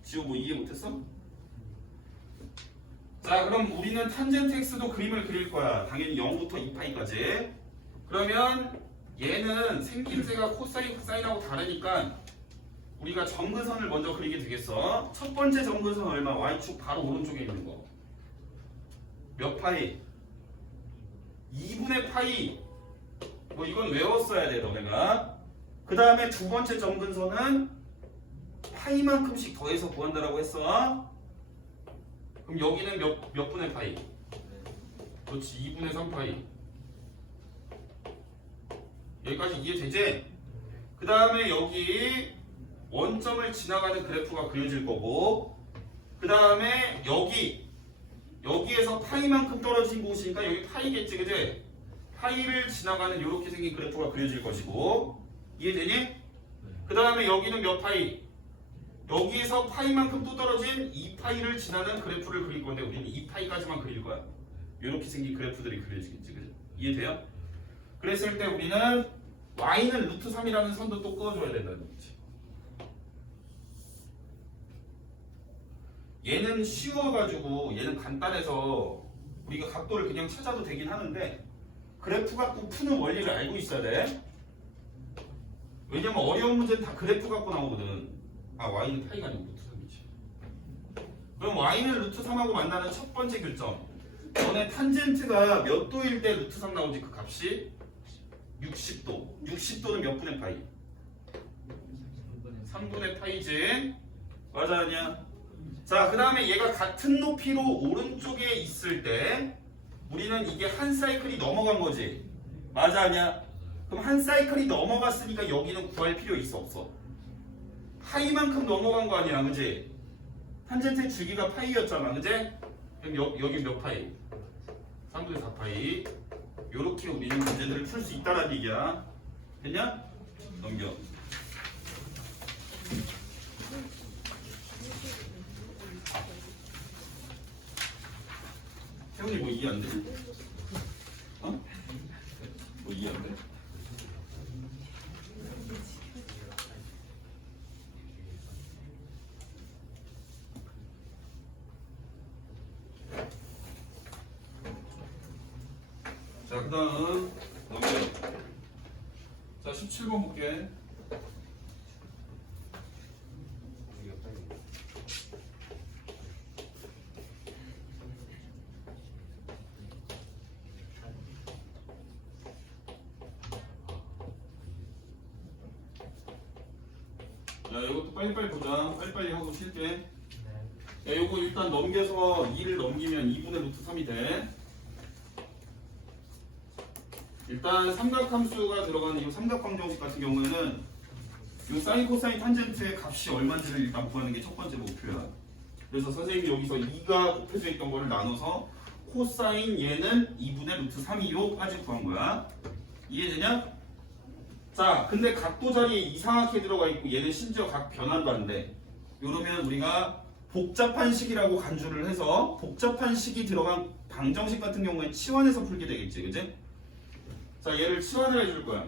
지호 뭐 이해 못했어? 자, 그럼 우리는 탄젠트 x도 그림을 그릴 거야. 당연히 0부터 2파이까지. 그러면 얘는 생김새가 코사인, 사인하고 다르니까 우리가 점근선을 먼저 그리게 되겠어. 첫 번째 점근선 얼마? y축 바로 오른쪽에 있는 거. 몇 파이? 2분의 파이. 뭐 이건 외웠어야 돼 너네가. 그 다음에 두 번째 점근선은 파이만큼씩 더해서 구한다라고 했어. 그럼 여기는 몇 분의 파이? 그렇지, 2분의 3파이. 여기까지 이해되지? 그 다음에 여기 원점을 지나가는 그래프가 그려질 거고, 그 다음에 여기에서 파이만큼 떨어진 곳이니까 여기 파이겠지, 그지? 파이를 지나가는 이렇게 생긴 그래프가 그려질 것이고, 이해되니? 그 다음에 여기는 몇 파이? 여기에서 파이만큼 또 떨어진 2파이를 지나는 그래프를 그릴 건데 우리는 2파이까지만 그릴 거야. 이렇게 생긴 그래프들이 그려지겠지, 그지? 이해돼요? 그랬을 때 우리는 y는 루트 3이라는 선도 또 그어줘야 된다는 거지. 얘는 쉬워가지고 얘는 간단해서 우리가 각도를 그냥 찾아도 되긴 하는데 그래프 갖고 푸는 원리를 알고 있어야 돼. 왜냐면 어려운 문제는 다 그래프 갖고 나오거든. 아, y는 파이가 아니고 루트 3이지. 그럼 y는 루트 3하고 만나는 첫 번째 교점. 너네 탄젠트가 몇 도일 때 루트 3 나오지 그 값이? 60도. 60도는 몇 분의 파이? 3분의 파이지. 맞아 아니야? 자, 그 다음에 얘가 같은 높이로 오른쪽에 있을 때 우리는 이게 한 사이클이 넘어간 거지. 맞아 아니야? 그럼 한 사이클이 넘어갔으니까 여기는 구할 필요 있어 없어? 파이만큼 넘어간 거 아니야, 그지? 탄젠트의 주기가 파이였잖아, 그지? 그럼 여기 몇 파이? 3분의 4파이. 요렇게 우리는 문제들을 풀 수 있다는 얘기야. 됐냐? 넘겨. 태훈이 뭐 이해 안 돼? 어? 뭐 이해 안 돼? 자, 그 다음 넘겨. 자, 17번 볼게. 자, 이것도 빨리빨리 보자. 빨리빨리 하고 쉴게. 야, 요거 일단 넘겨서 2를 넘기면 2분의 루트 3이 돼. 일단 삼각함수가 들어가는 이 삼각방정식 같은 경우에는 이 사인, 코사인, 탄젠트의 값이 얼마인지를 일단 구하는 게 첫 번째 목표야. 그래서 선생님이 여기서 2가 곱해져 있던 거를 나눠서 코사인 얘는 2분의 루트 3이요까지 구한 거야. 이해되냐? 자, 근데 각도 자리에 이상하게 들어가 있고 얘는 심지어 각 변환도 안 돼. 이러면 우리가 복잡한 식이라고 간주를 해서 복잡한 식이 들어간 방정식 같은 경우에 치환해서 풀게 되겠지, 그지? 자, 얘를 치환을 해줄 거야.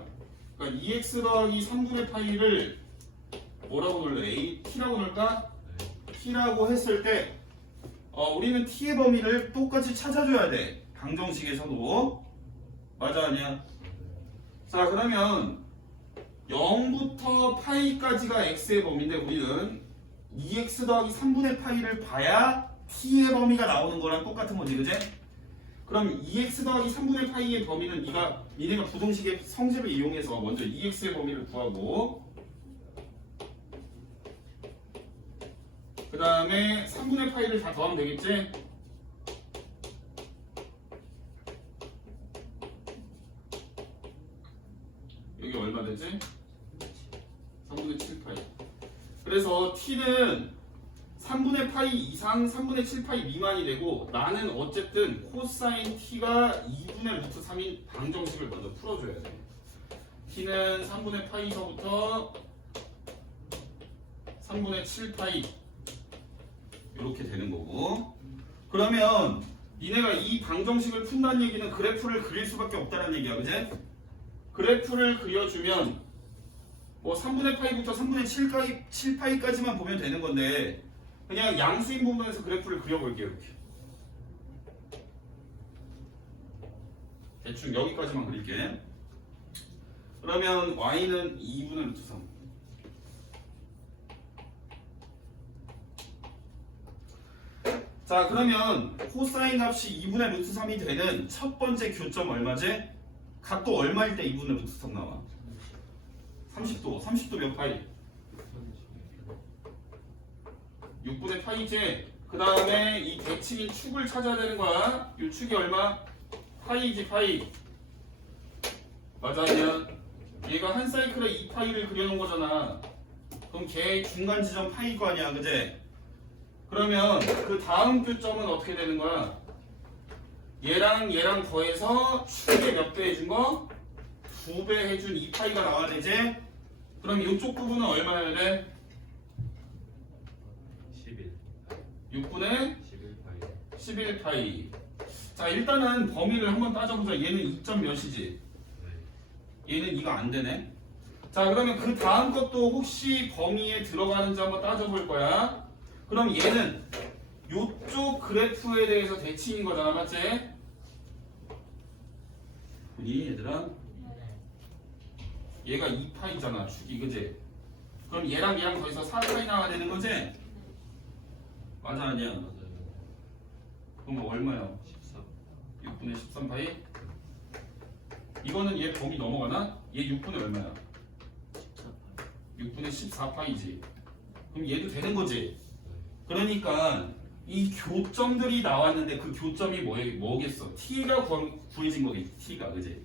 그러니까 2x 더하기 3분의 파이를 뭐라고 넣을래? a, t라고 넣을까? t라고 했을 때 우리는 t의 범위를 똑같이 찾아줘야 돼. 방정식에서도. 맞아 아니야? 자, 그러면 0부터 파이까지가 x의 범위인데 우리는 2x 더하기 3분의 파이를 봐야 t의 범위가 나오는 거랑 똑같은 거지, 그제? 그럼 2x 더하기 3분의 파이의 범위는 니네가 부동식의 성질을 이용해서 먼저 2x의 범위를 구하고 그 다음에 3분의 파이를 다 더하면 되겠지? 여기 얼마 되지? 3분의 7파이. 그래서 t는 3분의 파이 이상 3분의 7파이 미만이 되고 나는 어쨌든 코사인 t가 2분의 루트 3인 방정식을 먼저 풀어줘야 돼. t는 3분의 파이서부터 3분의 7파이 이렇게 되는 거고, 그러면 니네가 이 방정식을 푼다는 얘기는 그래프를 그릴 수밖에 없다는 얘기야, 그제? 그래프를 그려주면 뭐 3분의 파이부터 3분의 7파이까지만 보면 되는 건데 그냥 양수인 부분에서 그래프를 그려볼게요. 이렇게 대충 여기까지만 그릴게. 그러면 y는 2분의 루트 3. 자, 그러면 코사인 값이 2분의 루트 3이 되는 첫 번째 교점 얼마지? 각도 얼마일 때 2분의 루트 3 나와? 30도. 30도 몇 파이? 6분의 파이지. 그 다음에 이 대칭인 축을 찾아야 되는 거야. 이 축이 얼마? 파이지, 파이. 맞아, 아니야? 얘가 한 사이클에 2파이를 그려놓은 거잖아. 그럼 걔 중간 지점 파이일 거 아니야, 그제? 그러면 그 다음 교점은 어떻게 되는 거야? 얘랑 더해서 축에 몇 배 해준 거? 2배 해준 2파이가 나와야 되지? 그럼 이쪽 부분은 얼마여야 돼? 11 6분의 11파이 11파이. 자, 일단은 범위를 한번 따져보자. 얘는 2점 몇이지? 얘는 이거 안 되네. 자, 그러면 그 다음 것도 혹시 범위에 들어가는지 한번 따져볼 거야. 그럼 얘는 요쪽 그래프에 대해서 대칭인 거잖아, 맞지? 보니 얘들아? 얘가 2파이잖아, 축이, 그지? 그럼 얘랑 더해서 4파이 나와야 되는 거지? 맞아, 아니야? 맞아요. 그럼 얼마야? 13 6분의 13파이? 이거는 얘 범위 넘어가나? 얘 6분의 얼마야? 6분의 14파이지. 그럼 얘도 되는 거지? 그러니까 이 교점들이 나왔는데 그 교점이 뭐겠어? t가 구해진 거겠지, t가, 그지?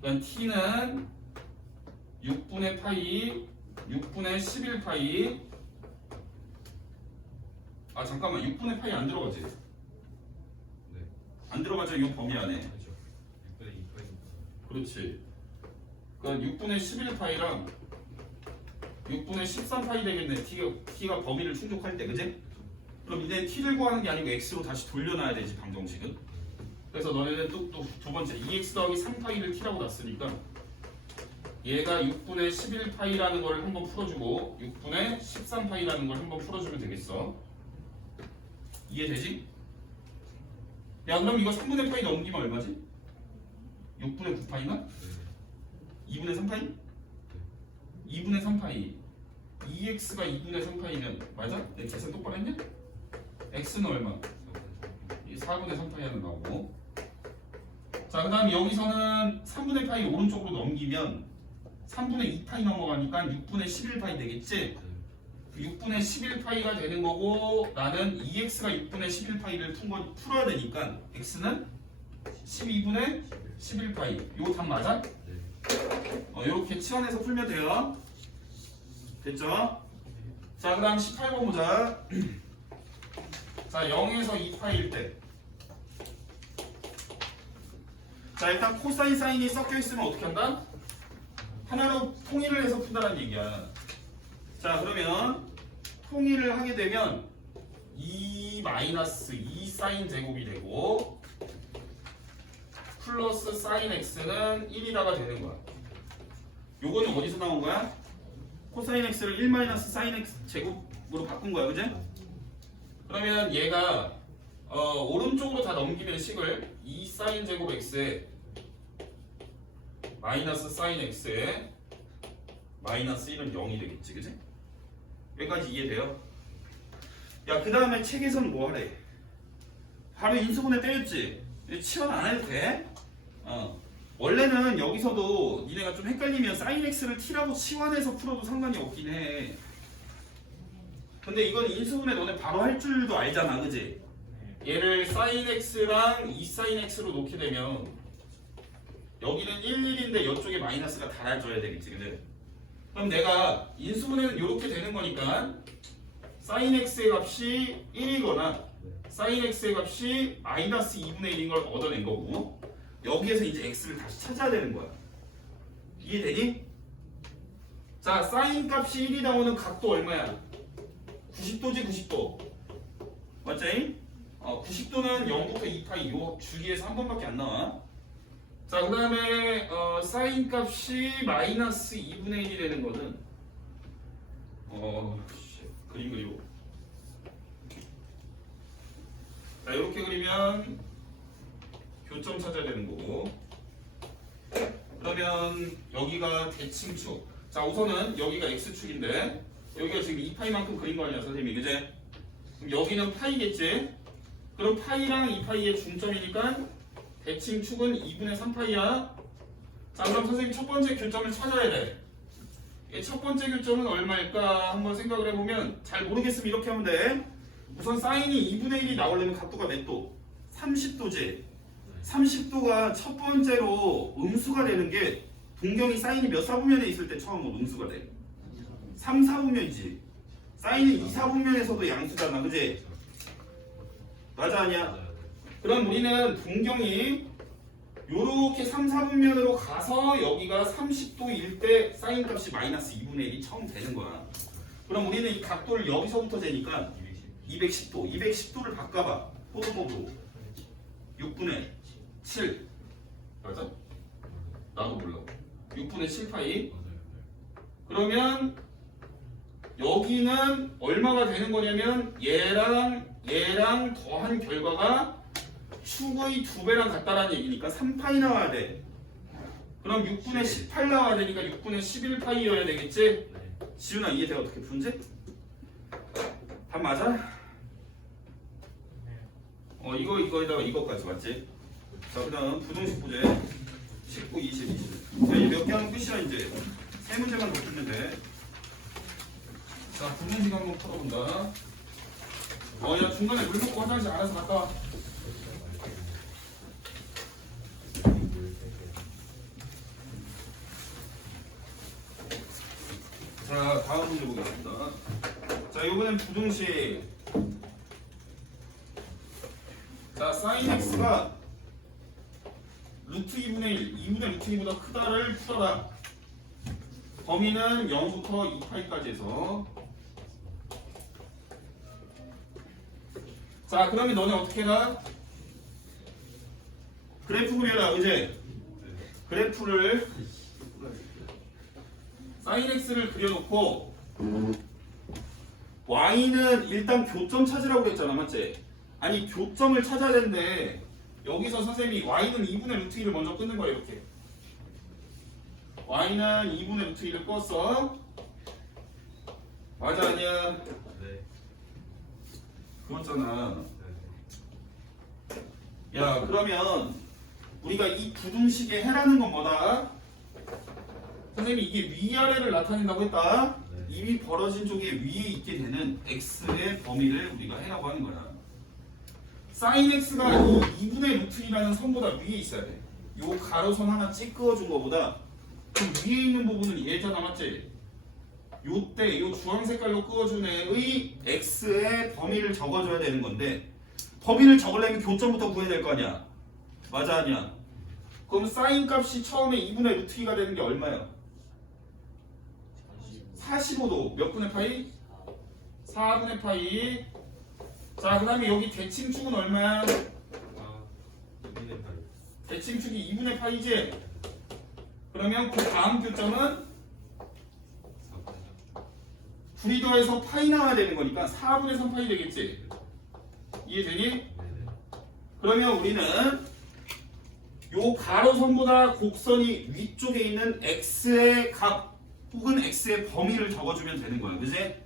그러니까 t는 6분의 파이, 6분의 11파이. 아, 잠깐만, 6분의 파이 안 들어가지? 네 안 들어가죠, 이 범위 안에. 그렇죠. 6분의 2파이니까 그렇지. 그러니까 6분의 11파이랑 6분의 13파이 되겠네. t가 범위를 충족할 때, 그지? 그럼 이제 t를 구하는 게 아니고 x로 다시 돌려놔야 되지, 방정식은. 그래서 너네는 또 두 번째 2x 더하기 3파이를 t라고 놨으니까 얘가 6분의 11파이라는 걸 한번 풀어주고 6분의 13파이라는 걸 한번 풀어주면 되겠어. 이해되지? 야, 그럼 이거 3분의 파이 넘기면 얼마지? 6분의 9파이나? 2분의 3파이? 2분의 3파이. 2x가 2분의 3파이면 맞아? 내 계산 똑바로 했냐? x는 얼마? 4분의 3파이 하나 나오고. 자, 그 다음 여기서는 3분의 파이 오른쪽으로 넘기면 3분의 2파이 넘어가니까 6분의 11파이 되겠지? 6분의 11파이가 되는 거고 나는 2x가 6분의 11파이를 풀어야 되니까 x는 12분의 11파이. 요거 답 맞아? 이렇게 치환해서 풀면 돼요. 됐죠? 자, 그 다음 18번 보자. 자, 0에서 2파이일 때. 자, 일단 코사인 사인이 섞여 있으면 어떻게 한다? 하나로 통일을 해서 푼다는 얘기야. 자, 그러면 통일을 하게 되면 2 마이너스 2 사인 제곱이 되고 플러스 사인 x는 1이다가 되는 거야. 요거는 어디서 나온 거야? 코사인 x를 1 마이너스 사인 x 제곱으로 바꾼 거야, 그지? 그러면 얘가 오른쪽으로 다 넘기면 식을 2 사인 제곱 x에 마이너스 사인 x에 마이너스 1은 0이 되겠지, 그지? 여기까지 이해돼요? 야, 그 다음에 책에서는 뭐 하래? 바로 인수분해 때렸지? 치환 안 해도 돼? 원래는 여기서도 니네가 좀 헷갈리면 sin x를 t라고 치환해서 풀어도 상관이 없긴 해. 근데 이건 인수분해 너네 바로 할 줄도 알잖아, 그지? 얘를 sin x랑 2sin x로 놓게 되면 여기는 1, 1인데 이쪽에 마이너스가 달아줘야 되겠지, 그지? 그럼 내가 인수분해는 이렇게 되는 거니까 sin x의 값이 1이거나 sin x의 값이 마이너스 2분의 1인 걸 얻어낸 거고 여기에서 이제 x를 다시 찾아야 되는 거야. 이해되니? 자, sin 값이 1이 나오는 각도 얼마야? 90도지, 90도. 맞지? 90도는 0부터 2파이 요 주기에서 한 번밖에 안 나와. 자, 그 다음에 sin 값이 마이너스 2분의 1이 되는 거는 그림 그리고 자, 이렇게 그리면 교점 찾아야 되는 거고 그러면 여기가 대칭축. 자, 우선은 여기가 x축인데 여기가 지금 2파이만큼 그린 거 아니야, 선생님이, 그제? 그럼 여기는 파이겠지? 그럼 파이랑 2파이의 중점이니까 대칭축은 2분의 3파이야. 자, 그럼 선생님 첫 번째 교점을 찾아야 돼. 이 첫 번째 교점은 얼마일까 한번 생각을 해보면 잘 모르겠으면 이렇게 하면 돼. 우선 사인이 2분의 1이 나오려면 각도가 몇 도? 30도지. 30도가 첫 번째로 음수가 되는 게 동경이 사인이 몇 사분면에 있을 때 처음으로 음수가 돼? 3, 4분면이지. 사인은 2, 4분면에서도 양수잖아, 그지? 맞아, 아니야? 그럼 우리는 동경이 요렇게 3, 4분면으로 가서 여기가 30도일 때 사인 값이 마이너스 2분의 1이 처음 되는 거야. 그럼 우리는 이 각도를 여기서부터 재니까 210도, 210도를 바꿔봐. 포도법으로 6분의 7 맞아? 나도 몰라. 6분의 7파이. 그러면 여기는 얼마가 되는 거냐면 얘랑 더한 결과가 축의 2배랑 같다라는 얘기니까 3파이 나와야 돼. 그럼 6분의 18 나와야 되니까 6분의 11파이여야 되겠지? 지훈아, 이해돼? 어떻게 푼지? 답 맞아? 이거에다가 이거까지 맞지? 자, 그 다음 부등식 부제 19, 20, 20. 자, 이제 몇 개 하면 끝이야. 이제 세 문제만 더 풀면 돼. 자, 부등식 한번 풀어본다. 야, 중간에 물 먹고 화장실 알아서 갔다 와. 자, 다음 문제 보겠습니다. 자, 이번엔 부등식. 자, sin x가 루트 2분의 1, 2분의 루트 2보다 크다를 풀어라. 범위는 0부터 2파이까지 해서. 자, 그러면 너네 어떻게 해라? 그래프 그려라, 그제? 그래프를 sin x를 그려놓고 y는 일단 교점 찾으라고 그랬잖아, 맞지? 아니, 교점을 찾아야 되는데 여기서 선생님이 y는 2분의 루트 2를 먼저 끊는 거야. 이렇게 y는 2분의 루트 2를 껐어. 맞아, 아니야? 네. 그렇잖아. 야, 그러면 우리가 이 부등식에 해라는 건 뭐다? 선생님이 이게 위아래를 나타낸다고 했다. 이미 벌어진 쪽에 위에 있게 되는 x의 범위를 우리가 해라고 하는 거야. sin x가 이 2분의 루트 2라는 선보다 위에 있어야 돼. 요 가로선 하나 찍어준 거보다 좀 위에 있는 부분은 얘잖아, 맞지? 요때 요 주황 색깔로 그어준 애의 x의 범위를 적어줘야 되는 건데 범위를 적으려면 교점부터 구해야 될 거 아니야. 맞아, 아니야? 그럼 sin 값이 처음에 2분의 루트 2가 되는 게 얼마야? 45도. 몇 분의 파이? 4분의 파이. 자, 그 다음에 여기 대칭축은 얼마야? 2분의 8. 대칭축이 2분의 파이지? 그러면 그 다음 교점은 4. 둘이 더해서 파이 나와야 되는 거니까 4분의 3파이 되겠지? 이해되니? 네네. 그러면 우리는 요 가로선보다 곡선이 위쪽에 있는 x의 값 혹은 x의 범위를 적어주면 되는 거야. 그지?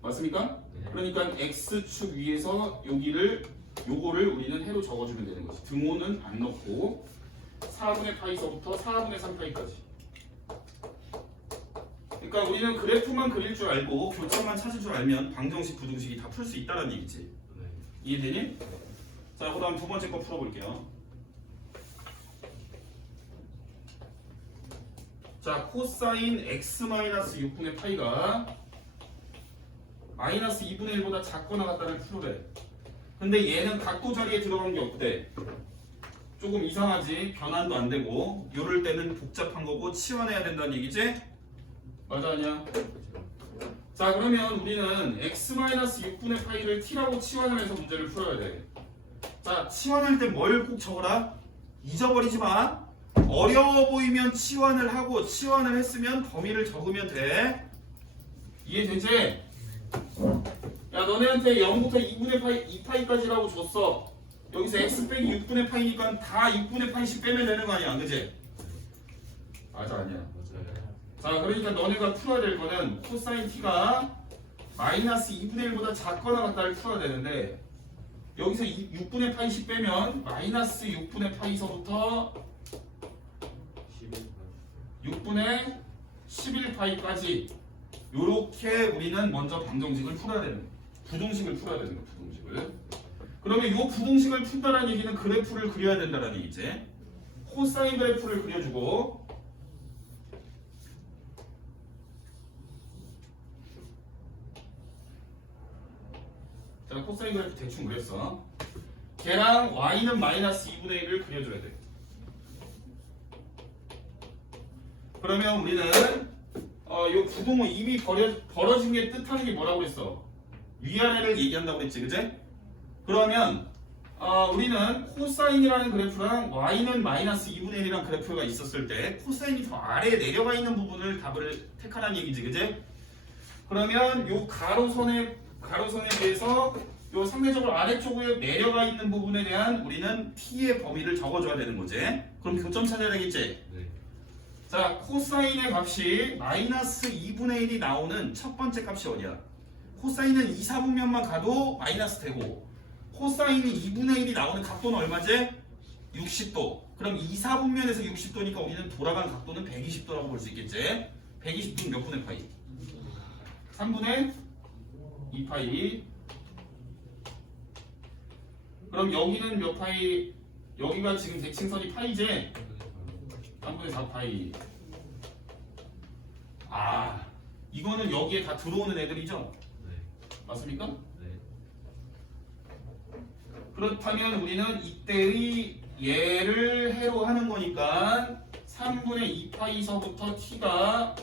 맞습니까? 네. 그러니까 x축 위에서 요거를 우리는 해로 적어주면 되는 거지. 등호는 안 넣고 4분의 파이서부터 4분의 3파이까지. 그러니까 우리는 그래프만 그릴 줄 알고 교차만 찾을 줄 알면 방정식, 부등식이 다 풀 수 있다는 얘기지. 네. 이해되니? 자, 그다음 두 번째 거 풀어볼게요. 자, 코사인 x-6분의 파이가 마이너스 2분의 1보다 작거나 같다를 풀으래. 근데 얘는 각도 자리에 들어간 게 없대. 조금 이상하지? 변환도 안 되고 이럴 때는 복잡한 거고 치환해야 된다는 얘기지? 맞아 아니야? 자, 그러면 우리는 x-6분의 파이를 t라고 치환을 해서 문제를 풀어야 돼. 자, 치환할 때 뭘 꼭 적어라? 잊어버리지 마. 어려워 보이면 치환을 하고 치환을 했으면 범위를 적으면 돼. 이해되지? 야, 너네한테 0부터 2분의 파이, 2파이까지라고 줬어. 여기서 x 빼기 6분의 파이니까 다 6분의 파이씩 빼면 되는 거 아니야, 그지? 맞아 아니야? 맞아요. 자, 그러니까 너네가 풀어야 될 거는 코사인 t가 마이너스 2분의 1보다 작거나 같다를 풀어야 되는데 여기서 6분의 파이씩 빼면 마이너스 6분의 파이서부터 6분의 11파이까지 요렇게 우리는 먼저 방정식을 풀어야 되는 거야. 부등식을 풀어야 되는 거야, 부등식을. 그러면 이 부등식을 푼다는 얘기는 그래프를 그려야 된다는 얘기지. 코사인 그래프를 그려주고 자, 코사인 그래프 대충 그렸어. 걔랑 y는 마이너스 2분의 1을 그려줘야 돼. 그러면 우리는 요 부동호 이미 벌어진 게 뜻하는 게 뭐라고 그랬어? 위아래를 얘기한다고 그랬지, 그제? 그러면 우리는 코사인이라는 그래프랑 y는 마이너스 2분의 1이라는 그래프가 있었을 때 코사인이 더 아래에 내려가 있는 부분을 답을 택하라는 얘기지, 그제? 그러면 요 가로선에 비해서 요 상대적으로 아래쪽에 내려가 있는 부분에 대한 우리는 t의 범위를 적어줘야 되는 거지. 그럼 교점 찾아야 되겠지? 네. 자, 코사인의 값이 마이너스 2분의 1이 나오는 첫 번째 값이 어디야? 코사인은 2, 4분면만 가도 마이너스 되고 코사인이 2분의 1이 나오는 각도는 얼마지? 60도. 그럼 2, 4분면에서 60도니까 우리는 돌아간 각도는 120도라고 볼 수 있겠지? 120도는 몇 분의 파이? 3분의 2파이. 그럼 여기는 몇 파이? 여기가 지금 대칭선이 파이지? 3분의 4파이. 아, 이거는 여기에 다 들어오는 애들이죠? 네. 맞습니까? 네. 그렇다면 우리는 이때의 얘를 해로 하는 거니까 3분의 2파이서부터 t가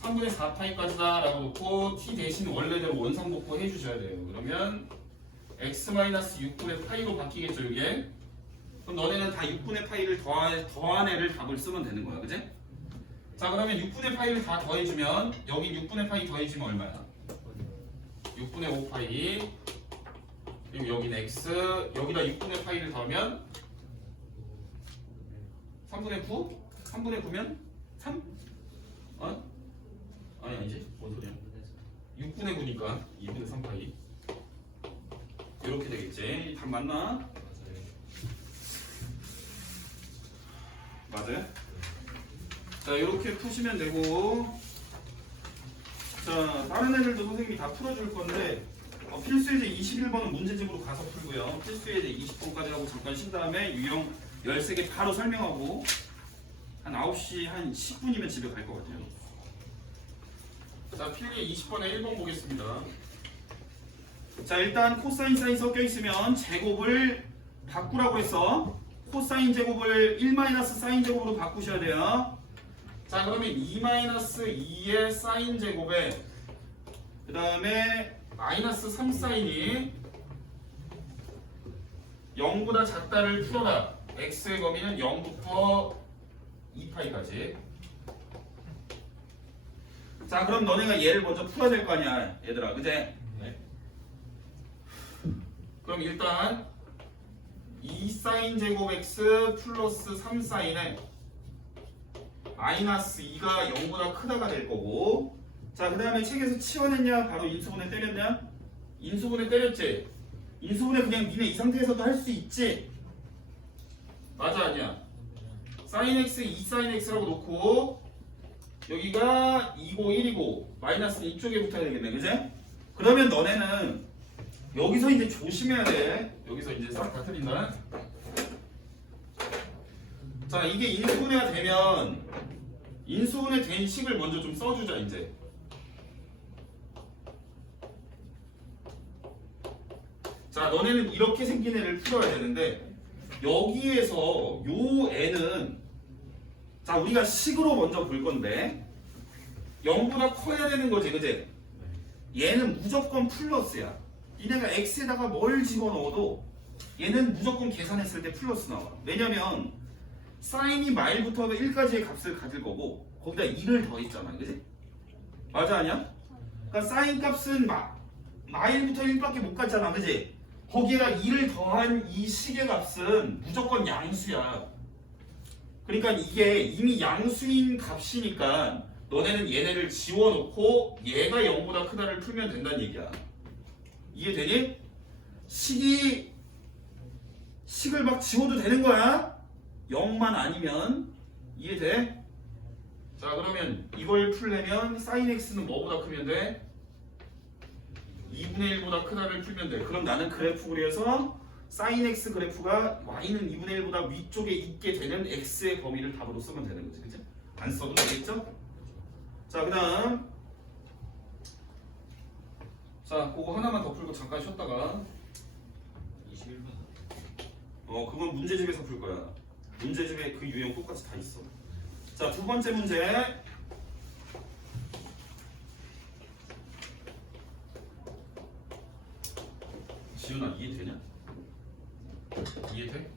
3분의 4파이까지다 라고 놓고 t 대신 원래대로 원상복구 해주셔야 돼요. 그러면 x-6분의 파이로 바뀌겠죠, 이게? 그럼 너네는 다 6분의 파이를 더한 애를 답을 쓰면 되는 거야, 그지? 자, 그러면 6분의 파이를 다 더해주면 여기 6분의 파이 더해주면 얼마야? 6분의 5파이. 그리고 여기는 x, 여기다 6분의 파이를 더하면 3분의 9? 3분의 9면 3? 아니 아니지? 뭔 소리야? 6분의 9니까 2분의 3파이. 이렇게 되겠지? 답 맞나? 맞아요? 자, 이렇게 푸시면 되고, 자, 다른 애들도 선생님이 다 풀어줄 건데 필수예제 21번은 문제집으로 가서 풀고요. 필수예제 20번까지 하고 잠깐 쉰 다음에 유형 13개 바로 설명하고 한 9시 한 10분이면 집에 갈 것 같아요. 자, 필기 20번에 1번 보겠습니다. 자, 일단 코사인 사인 섞여 있으면 제곱을 바꾸라고 했어. 코사인 제곱을 1-사인 제곱으로 바꾸셔야 돼요. 자, 그러면 2-2의 사인 제곱에 그 다음에 마이너스 3사인이 0보다 작다를 풀어라. x의 범위는 0부터 2파이까지. 자, 그럼 너네가 얘를 먼저 풀어야 될 거 아니야, 얘들아, 그제? 네. 그럼 일단 2사인 제곱 x 플러스 3사인에 마이너스 2가 0보다 크다가 될 거고 자 그 다음에 책에서 치워냈냐 바로 인수분해 때렸냐 인수분해 때렸지 인수분해 그냥 니네 이 상태에서도 할 수 있지 맞아 아니야 sin x 2 sin x라고 놓고 여기가 2고 1이고 마이너스 이쪽에 붙어야 되겠네 그제? 그러면 너네는 여기서 이제 조심해야 돼 여기서 이제 싹 다 틀린다 자 이게 인수분해가 되면 인수분해 된 식을 먼저 좀 써주자 이제 자 너네는 이렇게 생긴 애를 풀어야 되는데 여기에서 요 애는 자 우리가 식으로 먼저 볼 건데 0보다 커야 되는 거지 그지? 얘는 무조건 플러스야 얘네가 x에다가 뭘 집어넣어도 얘는 무조건 계산했을 때 플러스 나와 왜냐면 사인이 마일부터 1까지의 값을 가질 거고 거기다 2를 더했잖아 그지? 맞아 아니야? 그러니까 사인 값은 마일부터 1밖에 못 갔잖아 그지? 거기에다 2를 더한 이 식의 값은 무조건 양수야 그러니까 이게 이미 양수인 값이니까 너네는 얘네를 지워놓고 얘가 0보다 크다를 풀면 된다는 얘기야 이해되니? 식을 막 지워도 되는 거야 0만 아니면 이해돼? 자 그러면 이걸 풀려면 sin x는 뭐보다 크면 돼? 2분의 1보다 크다를 풀면 돼 그럼 나는 그래프 그려서 sin x 그래프가 y는 2분의 1보다 위쪽에 있게 되는 x의 범위를 답으로 쓰면 되는 거지 그치? 안 써도 되겠죠? 자 그 다음 자 그거 하나만 더 풀고 잠깐 쉬었다가 21분. 그건 문제집에서 풀 거야 문제집에 그 유형 똑같이 다 있어 자 두 번째 문제 지훈아 이해되냐? 이해돼?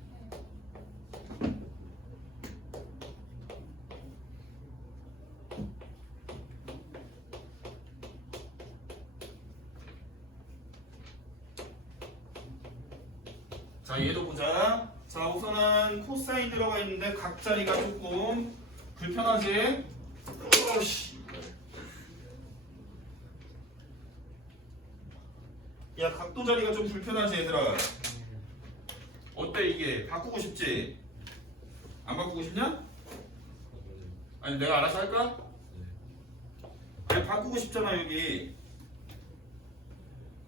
자 얘도 보자 자 우선은 코사인 들어가 있는데 각 자리가 조금 불편하지? 어씨 야 각도 자리가 좀 불편하지 얘들아 어때 이게 바꾸고 싶지? 안 바꾸고 싶냐? 아니 내가 알아서 할까? 아니 바꾸고 싶잖아 여기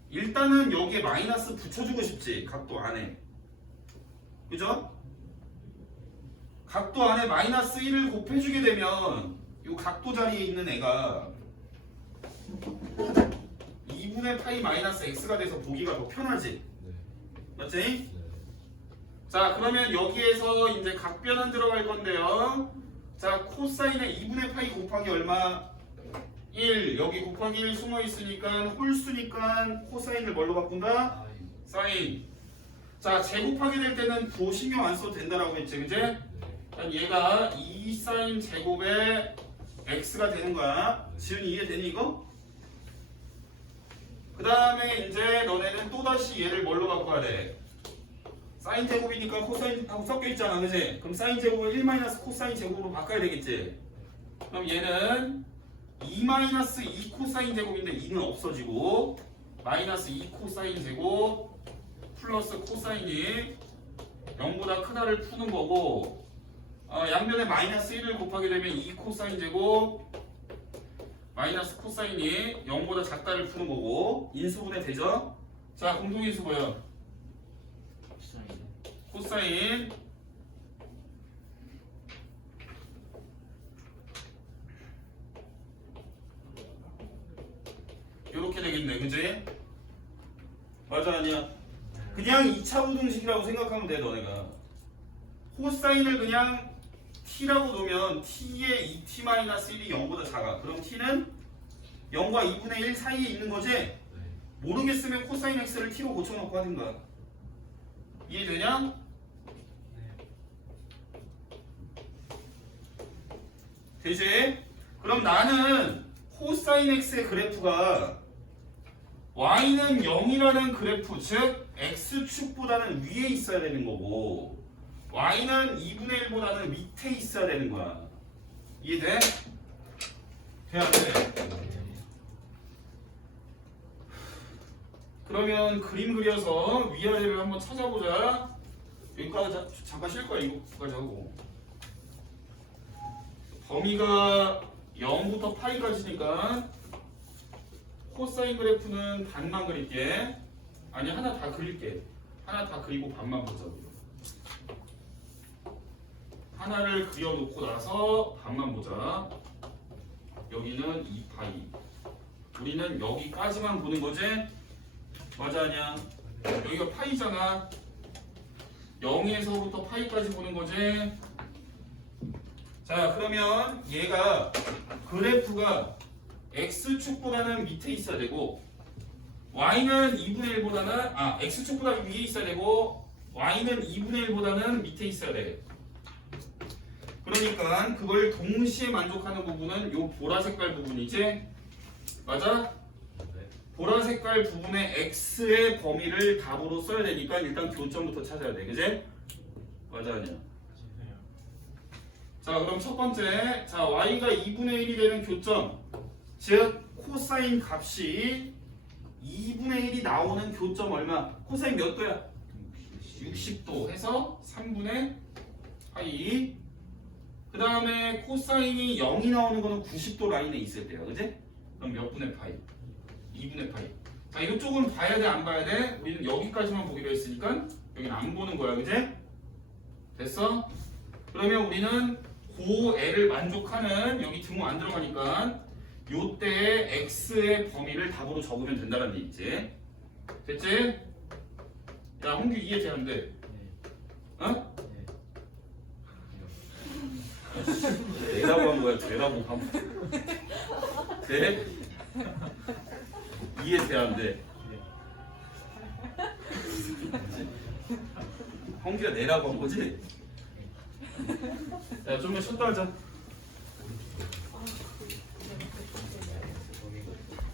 일단은 여기에 마이너스 붙여주고 싶지 각도 안에 그죠? 각도 안에 마이너스 1을 곱해주게 되면 이 각도 자리에 있는 애가 2분의 파이 마이너스 x가 돼서 보기가 더 편하지? 맞지? 자 그러면 여기에서 이제 각변환 들어갈 건데요 자 코사인의 2분의 파이 곱하기 얼마? 1 여기 곱하기 1 숨어 있으니까 홀수니까 코사인을 뭘로 바꾼다? 사인 자 제곱하게 될 때는 도 신경 안 써도 된다라고 했지 그지? 얘가 2사인 제곱에 x가 되는 거야 지훈이 이해되니 이거? 그 다음에 이제 너네는 또다시 얘를 뭘로 바꿔야 돼? 사인 제곱이니까 코사인하고 섞여 있잖아 그지? 그럼 사인 제곱을 1 코사인 제곱으로 바꿔야 되겠지? 그럼 얘는 2 코사인 제곱인데 2는 없어지고 마이너스 2 코사인 제곱 플러스 코사인이 0보다 크다를 푸는 거고 양변에 마이너스 1을 곱하게 되면 2 코사인 제곱 마이너스 코사인이 0보다 작다를 푸는 거고 인수분해 되죠? 자 공동인수 뭐야? 코사인 이렇게 되겠네 그지? 맞아 아니야? 그냥 2차 우등식이라고 생각하면 돼 너네가 코사인을 그냥 t라고 놓으면 t의 2t-1이 0보다 작아 그럼 t는 0과 2분의 1 사이에 있는 거지? 모르겠으면 코사인 x를 t로 고쳐놓고 하든가 이해되냐? 되지? 그럼 나는 코사인 x의 그래프가 y는 0이라는 그래프 즉 x축보다는 위에 있어야 되는 거고 y는 2분의 1보다는 밑에 있어야 되는 거야 이해돼? 돼 안 돼? 그러면 그림 그려서 위아래를 한번 찾아보자. 여기까지 잠깐 쉴 거야. 이거까지 하고. 범위가 0부터 파이까지니까 코사인 그래프는 반만 그릴게. 아니 하나 다 그릴게. 하나 다 그리고 반만 보자고. 하나를 그려놓고 나서 반만 보자. 여기는 2파이. 우리는 여기까지만 보는 거지? 맞아 아니야? 여기가 파이잖아. 0에서부터 파이까지 보는 거지? 자 그러면 얘가 그래프가 x축보다는 밑에 있어야 되고 y는 2분의 1보다는 x축보다 위에 있어야 되고 y는 2분의 1보다는 밑에 있어야 돼. 그러니까 그걸 동시에 만족하는 부분은 요 보라 색깔 부분이지? 맞아? 보라 색깔 부분의 x의 범위를 답으로 써야 되니까 일단 교점부터 찾아야 돼. 그지? 맞아 아니야? 자 그럼 첫 번째 자 y가 2분의 1이 되는 교점 즉 코사인 값이 2분의 1이 나오는 교점 얼마? 코사인 몇 도야? 60도 해서 3분의 파이. 그 다음에 코사인이 0이 나오는 거는 90도 라인에 있을 때야. 그지? 그럼 몇 분의 파이? 2분의 파이. 자 이쪽은 봐야 돼 안 봐야 돼? 우리는 여기까지만 보기로 했으니까 여기는 안 보는 거야. 그지? 됐어? 그러면 우리는 고 L을 만족하는 여기 등호 안 들어가니까 요때 x의 범위를 답으로 적으면 된다는 데 있지. 됐지? 야 홍규 이해 안 돼? 어? 되라고 한 거야. 되라고 하면 돼? 이해 안 돼? 홍규가 내라고 한 거지? 야 좀만 쉬었다 하자.